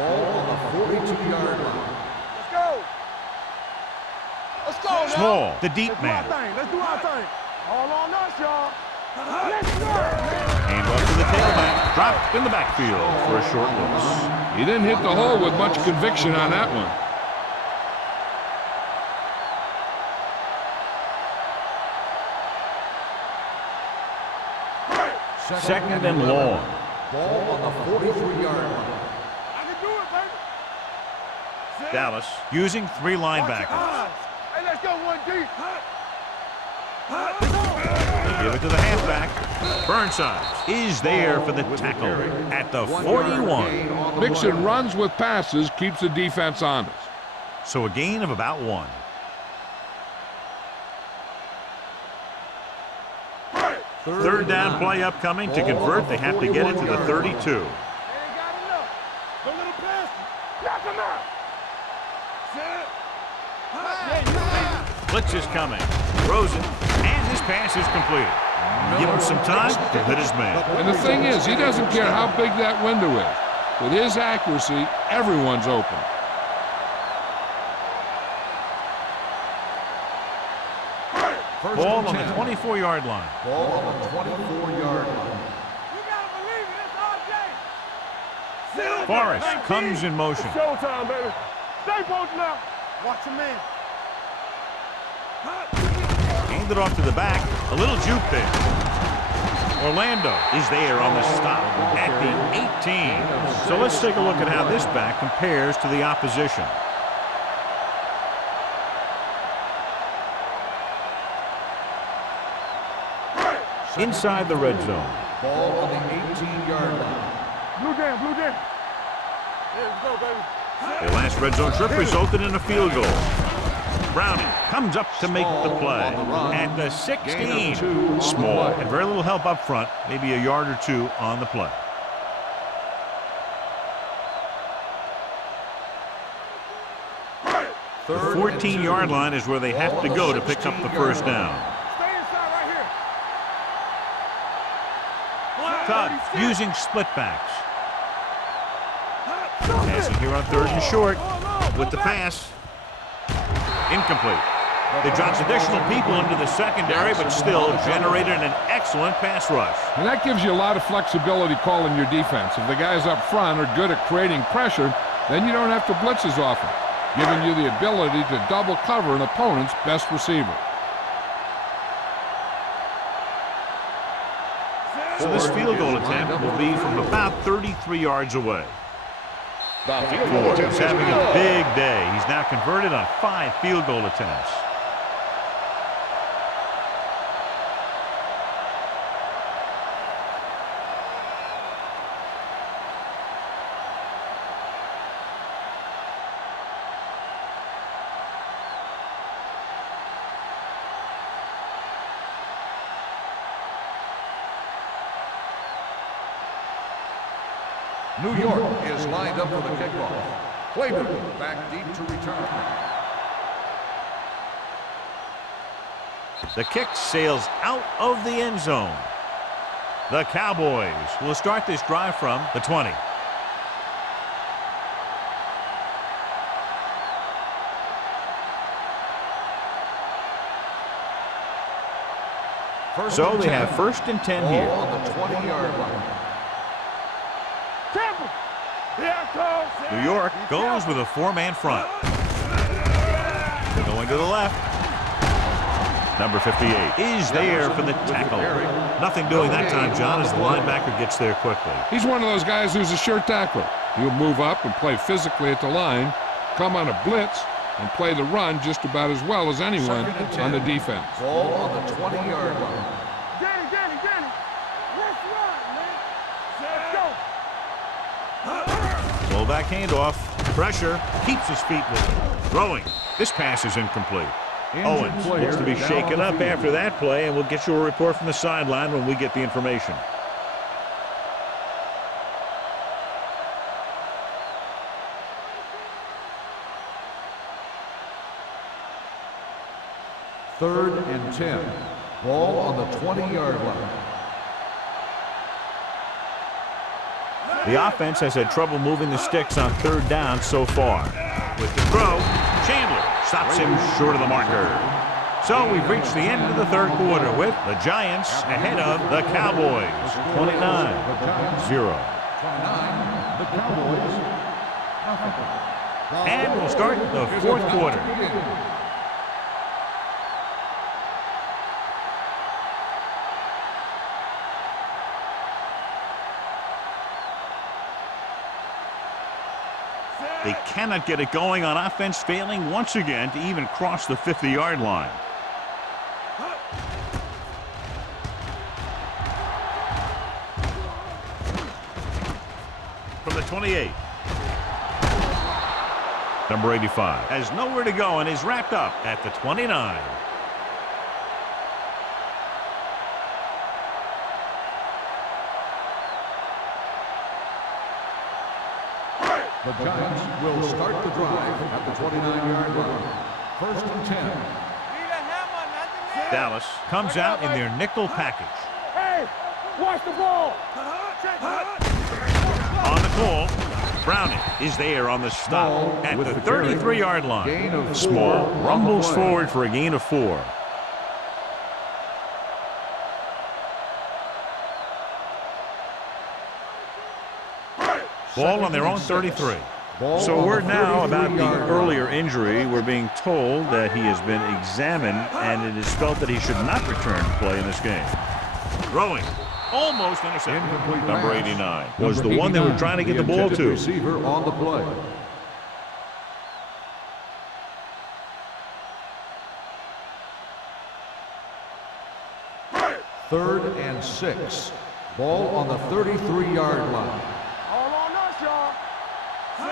Ball on the 42-yard line. Let's go. Let's go now. Small, the deep man. Let's do our thing. All on us, y'all. Let's go. Hand off to the tailback. Dropped in the backfield for a short loss. He didn't hit the hole with much conviction on that one. Second and long. Ball on the 43-yard line. I can do it, baby. Dallas using 3 linebackers. Hey, let's go 1D. They give it to the halfback. Burnside is there for the tackle at the 41. Mixon runs with passes, keeps the defense honest. So a gain of about 1. Third down play upcoming. To convert, they have to get it to the 32. They ain't got enough. Go little pass. Knock him out. Blitz is coming. Throws it, and his pass is completed. Give him some time to hit his man. And the thing is, he doesn't care how big that window is. With his accuracy, everyone's open. Ball on the 24-yard line. Ball on the 24-yard line. You gotta believe it. It's RJ. Forrest comes in motion. Showtime, baby. Stay posted now. Watch your man. Handed off to the back. A little juke there. Orlando is there on the stop at the 18. So let's take a look at how this back compares to the opposition. Inside the red zone. Ball on the 18-yard line. Blue jam, blue jam. Here we go, baby. Their last red zone trip resulted in a field goal. Browning comes up to make the play at the 16. Small and very little help up front, maybe a yard or 2 on the play. The 14-yard line is where they have to go to pick up the first down. Stay inside right here. Todd using split backs. Passing here on 3rd and short with the pass. Incomplete. They dropped additional people into the secondary, but still generated an excellent pass rush. And that gives you a lot of flexibility calling your defense. If the guys up front are good at creating pressure, then you don't have to blitz as often, giving you the ability to double cover an opponent's best receiver. So this field goal attempt will be from about 33 yards away. Ford is having a big day. He's now converted on 5 field goal attempts. New York is lined up for the kickoff. Clayton back deep to return. The kick sails out of the end zone. The Cowboys will start this drive from the 20. So they have 1st and 10 here. Ball on the 20-yard line. Tampa. Here comes. New York goes with a 4-man front. Going to the left. Number 58 is there for the tackle. Nothing doing that time, John, as the linebacker gets there quickly. He's one of those guys who's a sure tackler. He'll move up and play physically at the line, come on a blitz, and play the run just about as well as anyone on the defense. Ball on the 20-yard line. Danny. Let's run, man. Let's go. Fullback handoff. Pressure. Keeps his feet moving. Throwing. This pass is incomplete. Owens looks to be shaken up after that play, and we'll get you a report from the sideline when we get the information. Third and 10. Ball on the 20-yard line. The offense has had trouble moving the sticks on 3rd down so far. With the throw, Chandler stops him short of the marker. So we've reached the end of the 3rd quarter with the Giants ahead of the Cowboys. 29-0. 29. The Cowboys. Nothing. And we'll start the 4th quarter. They cannot get it going on offense, failing once again to even cross the 50-yard line. From the 28. Number 85 has nowhere to go and is wrapped up at the 29. The Giants will start the drive at the 29-yard line. 1st and 10. Dallas comes out in their nickel package. Hey, watch the ball. On the call, Browning is there on the stop at the 33-yard line. Gain of 4. Small rumbles forward for a gain of 4. Ball on their own 33. So word now about the earlier injury. We're being told that he has been examined, and it is felt that he should not return to play in this game. Throwing. Almost intercepted. Number 89 was the one they were trying to get the ball to. Receiver on the play. Third and 6. Ball on the 33-yard line.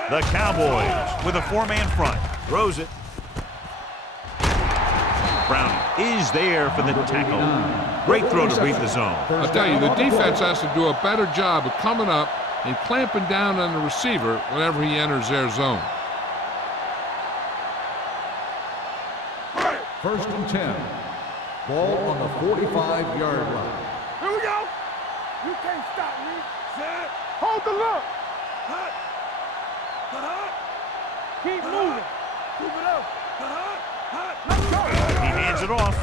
The Cowboys with a 4-man front. Throws it. Browning is there for the tackle. Great throw to beat the zone. I'll tell you, the defense has to do a better job of coming up and clamping down on the receiver whenever he enters their zone. 1st and 10. Ball on the 45-yard line. Here we go. You can't stop me. Hold the look. Keep moving. Keep it up. Let's go. He hands it off.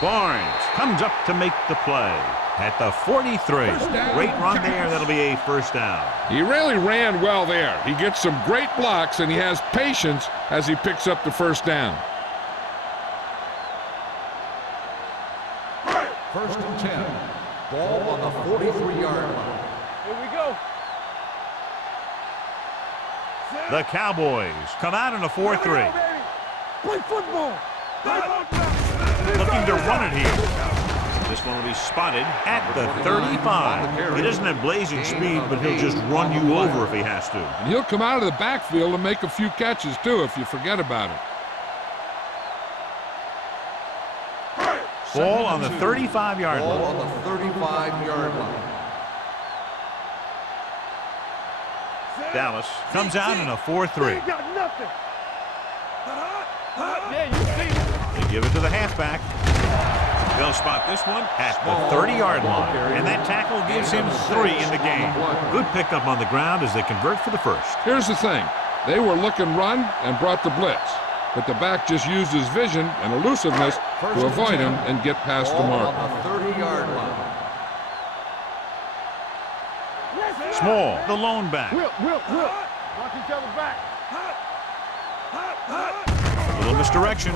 Barnes comes up to make the play at the 43. Great run there. That'll be a 1st down. He really ran well there. He gets some great blocks, and he has patience as he picks up the 1st down. 1st and 10. Ball on the 43-yard line. Here we go. The Cowboys come out in a 4-3. Play football. Looking to run it here. This one will be spotted at the 35. He doesn't have blazing speed, but he'll just run you over if he has to. And he'll come out of the backfield and make a few catches, too, if you forget about it. Ball on the 35-yard Ball line. on the 35-yard line. Dallas comes out in a 4-3. Got nothing. Yeah, you see it. They give it to the halfback. They'll spot this one at the 30-yard line. And that tackle gives him 3 in the game. Good pickup on the ground as they convert for the first. Here's the thing. They were looking run and brought the blitz. But the back just used his vision and elusiveness to avoid him and get past the mark. On the 30-yard line. Small, the lone back. Whip. Watch each other back. A little misdirection.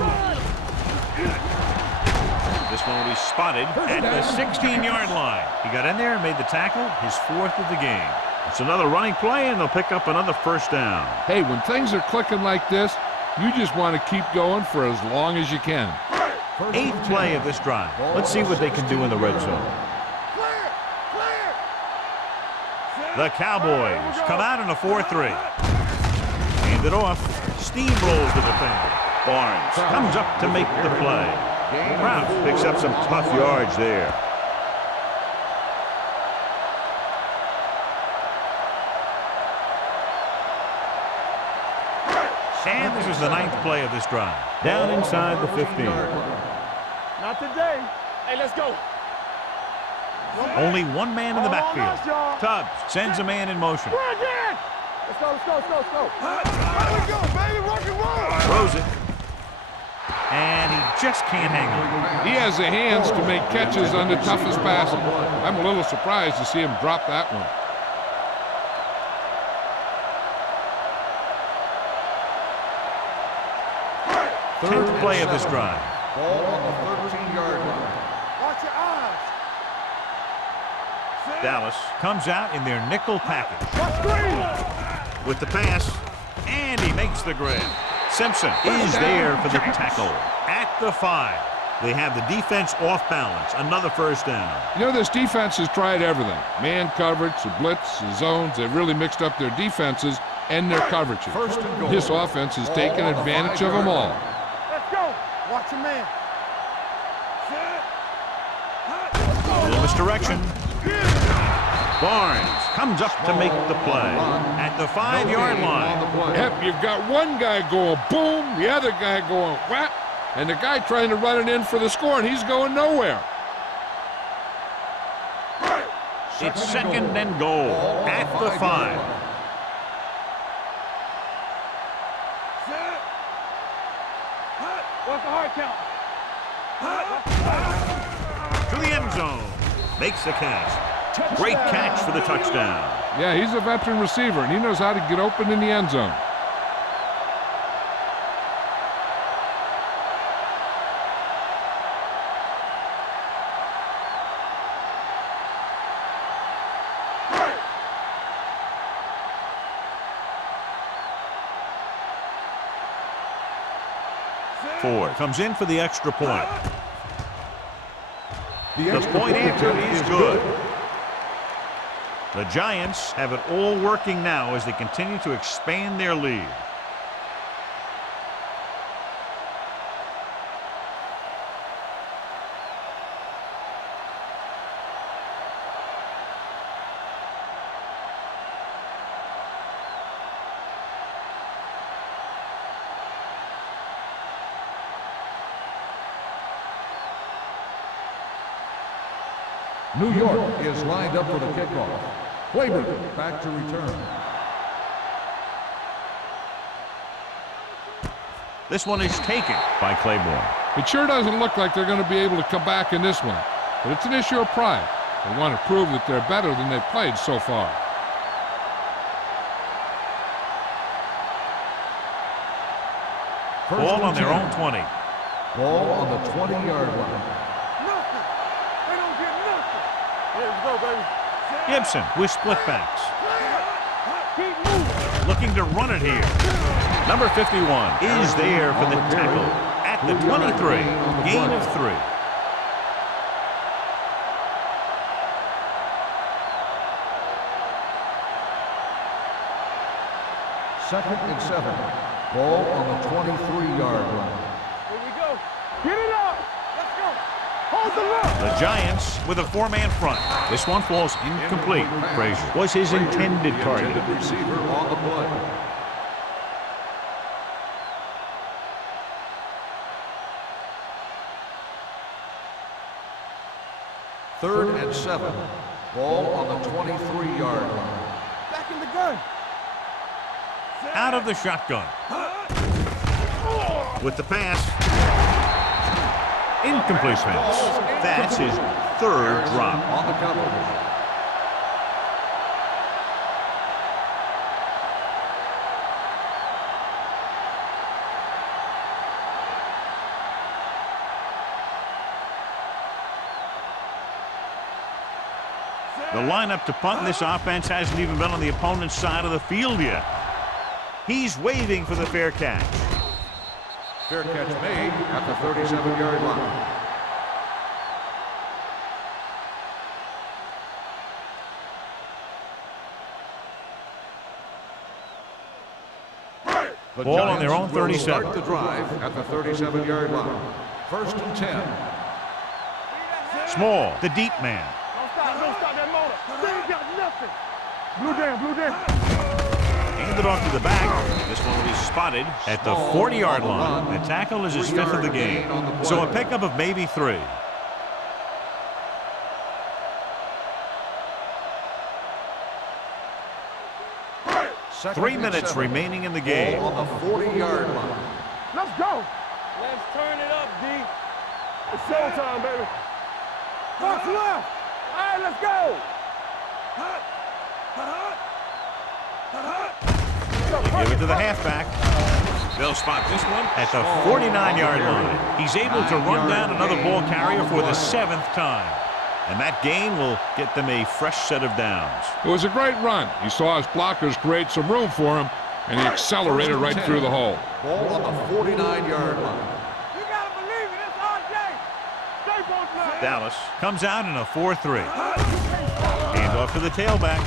This one will be spotted at the 16-yard line. He got in there and made the tackle, his 4th of the game. It's another running play, and they'll pick up another first down. Hey, when things are clicking like this, you just want to keep going for as long as you can. 8th play of this drive. Let's see what they can do in the red zone. The Cowboys come out in a 4-3. Hand it off. Steamrolls the defender. Barnes comes up to make the play. Brown picks up some tough yards there. And this is the 9th play of this drive. Down inside the 15. Not today. Hey, let's go. Only one man in the backfield. Tubbs sends a man in motion. Let's go. There we go, baby. Rock and roll. Throws it. And he just can't hang on. He has the hands to make catches on the toughest passes. I'm a little surprised to see him drop that one. Third Play of this drive. Ball on the 13-yard line. Watch your eyes. Dallas comes out in their nickel package. Watch green. With the pass, and he makes the grab. Simpson is there for the tackle at the 5. They have the defense off balance. Another first down. You know, this defense has tried everything. Man coverage, the blitz, the zones. They've really mixed up their defenses and their coverages. First and goal. This offense has taken advantage of them all. Let's go. Watch your man. A little misdirection. Barnes comes up to make the play at the 5-yard line. Yep, you've got one guy going boom, the other guy going whap, and the guy trying to run it in for the score, and he's going nowhere. It's 2nd and goal at the 5. What's the hard count? To the end zone. Makes the catch. Great catch for the touchdown. Yeah, he's a veteran receiver, and he knows how to get open in the end zone. Ford comes in for the extra point. The point after is good. The Giants have it all working now as they continue to expand their lead. New York is lined up for the kickoff. Claiborne back to return. This one is taken by Claiborne. It sure doesn't look like they're going to be able to come back in this one, but it's an issue of pride. They want to prove that they're better than they've played so far. Ball on their own 20. Ball on the 20-yard line. Nothing. They don't get nothing. Here we go, baby. Gibson with split backs. Keep moving. Looking to run it here. Number 51 is there for the tackle at the 23. Gain of 3. Second and 7. Ball on the 23-yard line. Here we go. Get it up. Let's go. Hold the look. The Giants with a 4-man front. This one falls incomplete. Frazier was his intended target. Receiver on the play. 3rd and 7. Ball on the 23-yard line. Back in the gun. Out of the shotgun. With the pass. Incomplete pass. That's his 3rd drop. On the cover. The lineup to punt in this offense hasn't even been on the opponent's side of the field yet. He's waving for the fair catch. Fair catch made at the 37-yard line. The Ball on their own Giants will 37. Start the drive at the 37-yard line. 1st and 10. Small, the deep man. Don't stop that motor. They ain't got nothing. Blue down. Handed off to the back. This one will be spotted at the 40-yard line. The tackle is his 5th of the game. So a pickup of maybe 3. Second 3 and minutes 7. remaining in the game. Ball on the 40-yard line. Let's go. Let's turn it up, D. It's showtime, baby. Box left. All right, let's go. Give it to the halfback. They'll spot this one at the 49-yard line. He's able to run down another ball carrier for the 7th time. And that gain will get them a fresh set of downs. It was a great run. He saw his blockers create some room for him, and he accelerated right through the hole. Ball on the 49-yard line. You got to believe it. It's RJ. Stay both left. Dallas comes out in a 4-3. Hand off to the tailback.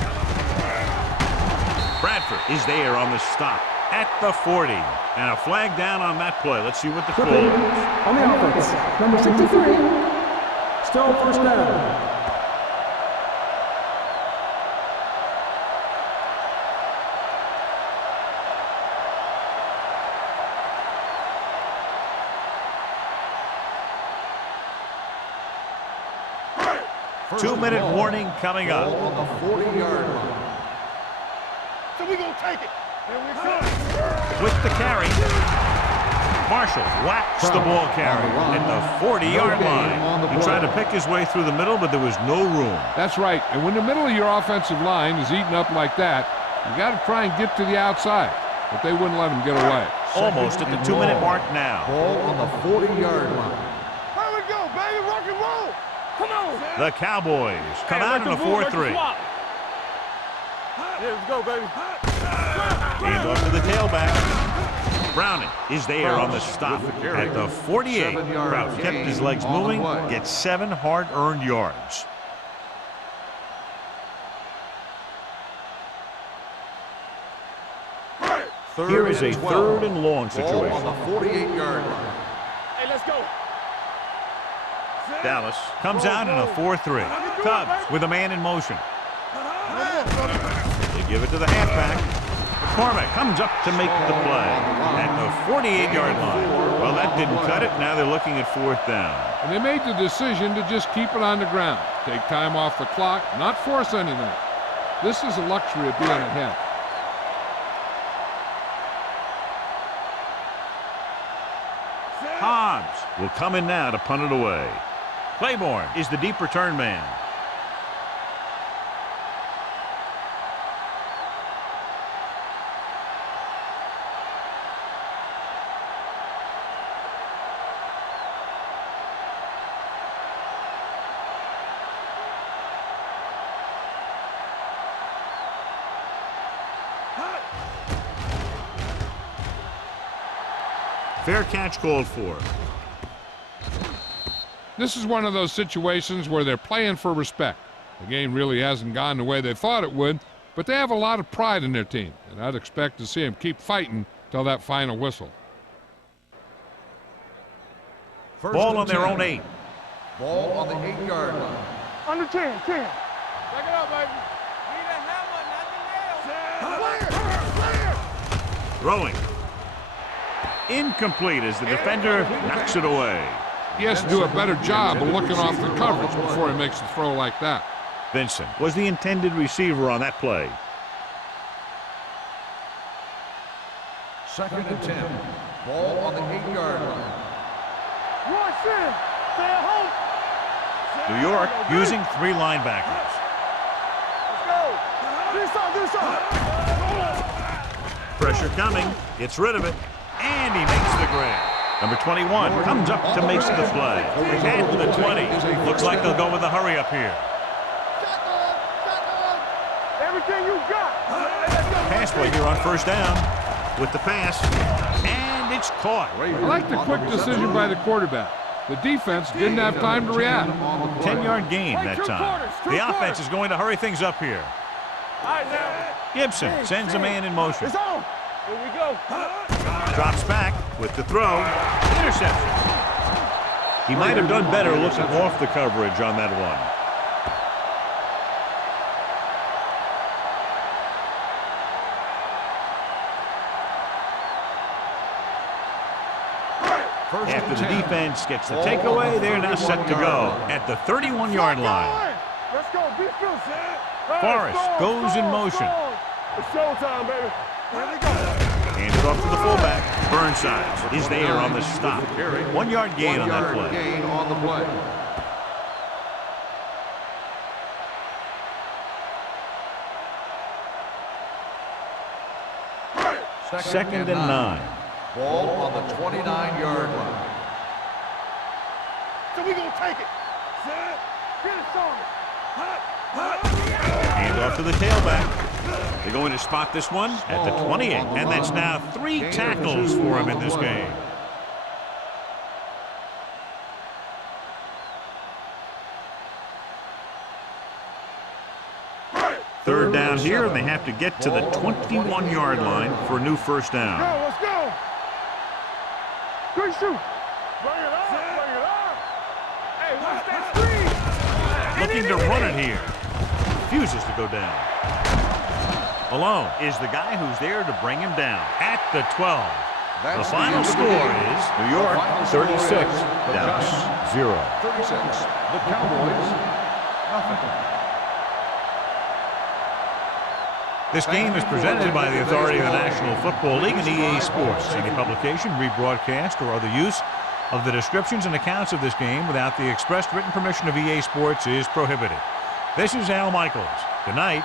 Bradford is there on the stop at the 40. And a flag down on that play. Let's see what the call Flipping is. on the offense. Number 63. Still 1st down. Two-minute warning coming Ball up. on the 40-yard line. So we gonna take it. Here we go. With the carry. Marshall whacks the ball carrier at the 40-yard line. He tried to pick his way through the middle, but there was no room. That's right. And when the middle of your offensive line is eaten up like that, you got to try and get to the outside. But they wouldn't let him get away. Almost at the 2-minute mark now. Ball on the 40-yard line. Here we go, baby. Rock and roll. Come on. The Cowboys come out in a 4-3. Yeah, let's go, baby. Hand off to the tailback. Browning is there on the stop at the 48. Crouch kept his legs moving, gets 7 hard-earned yards. Here is a 3rd and long Ball on situation. the 48-yard line. Hey, let's go. Dallas comes out in a 4-3. Cubs with a man in motion. They give it to the halfback. McCormick comes up to make the play at the 48-yard line. Well, that didn't cut it. Now they're looking at 4th down. And they made the decision to just keep it on the ground. Take time off the clock, not force anything. This is the luxury of being ahead. Hobbs will come in now to punt it away. Claiborne is the deep return man. Fair catch called for. This is one of those situations where they're playing for respect. The game really hasn't gone the way they thought it would, but they have a lot of pride in their team, and I'd expect to see them keep fighting till that final whistle. Ball on their own 8. Ball on the 8-yard line. Under 10. Back it up, baby. Need a hammer, not the nail. Throwing. Incomplete as the defender knocks it away. He has to do a better job of looking off the coverage before he makes a throw like that. Vincent was the intended receiver on that play. 2nd and 10. Ball on the 8-yard line. Watch in. Stay at home. New York using 3 linebackers. Let's go. This side. Pressure coming. Gets rid of it. And he makes the grab. Number 21 comes up to make the play. At the 20. Looks like they'll go with a hurry up here. Everything you got. Pass play here on 1st down. With the pass. And it's caught. I like the quick decision by the quarterback. The defense didn't have time to react. 10-yard gain that time. The offense is going to hurry things up here. All right, now. Gibson sends a man in motion. It's on. Here we go. Drops back with the throw. Interception. He might have done better looking off the coverage on that one. After the defense gets the takeaway, they're now set to go at the 31-yard line. Let's go. Defense. Forrest goes in motion. It's showtime, baby. Here we go. Hands it off to the fullback. Burnside is there on the stop. 1-yard gain on that play. Gain on the play. Second and 9. Ball on the 29-yard line. So we gonna take it. Set. Get it started. Hand off to the tailback. They're going to spot this one at the 28. And that's now 3 tackles for him in this game. Third down here, and they have to get to the 21-yard line for a new 1st down. Let's go. Good shoot. Bring it up. Bring it up. Hey, what's that screen? Looking to run it here. Refuses to go down. Malone is the guy who's there to bring him down at the 12. The final score is New York 36, Dallas 0. 36. The Cowboys, nothing. This game is presented by the authority of the National Football League and EA Sports. Any publication, rebroadcast, or other use of the descriptions and accounts of this game without the expressed written permission of EA Sports is prohibited. This is Al Michaels. Good night.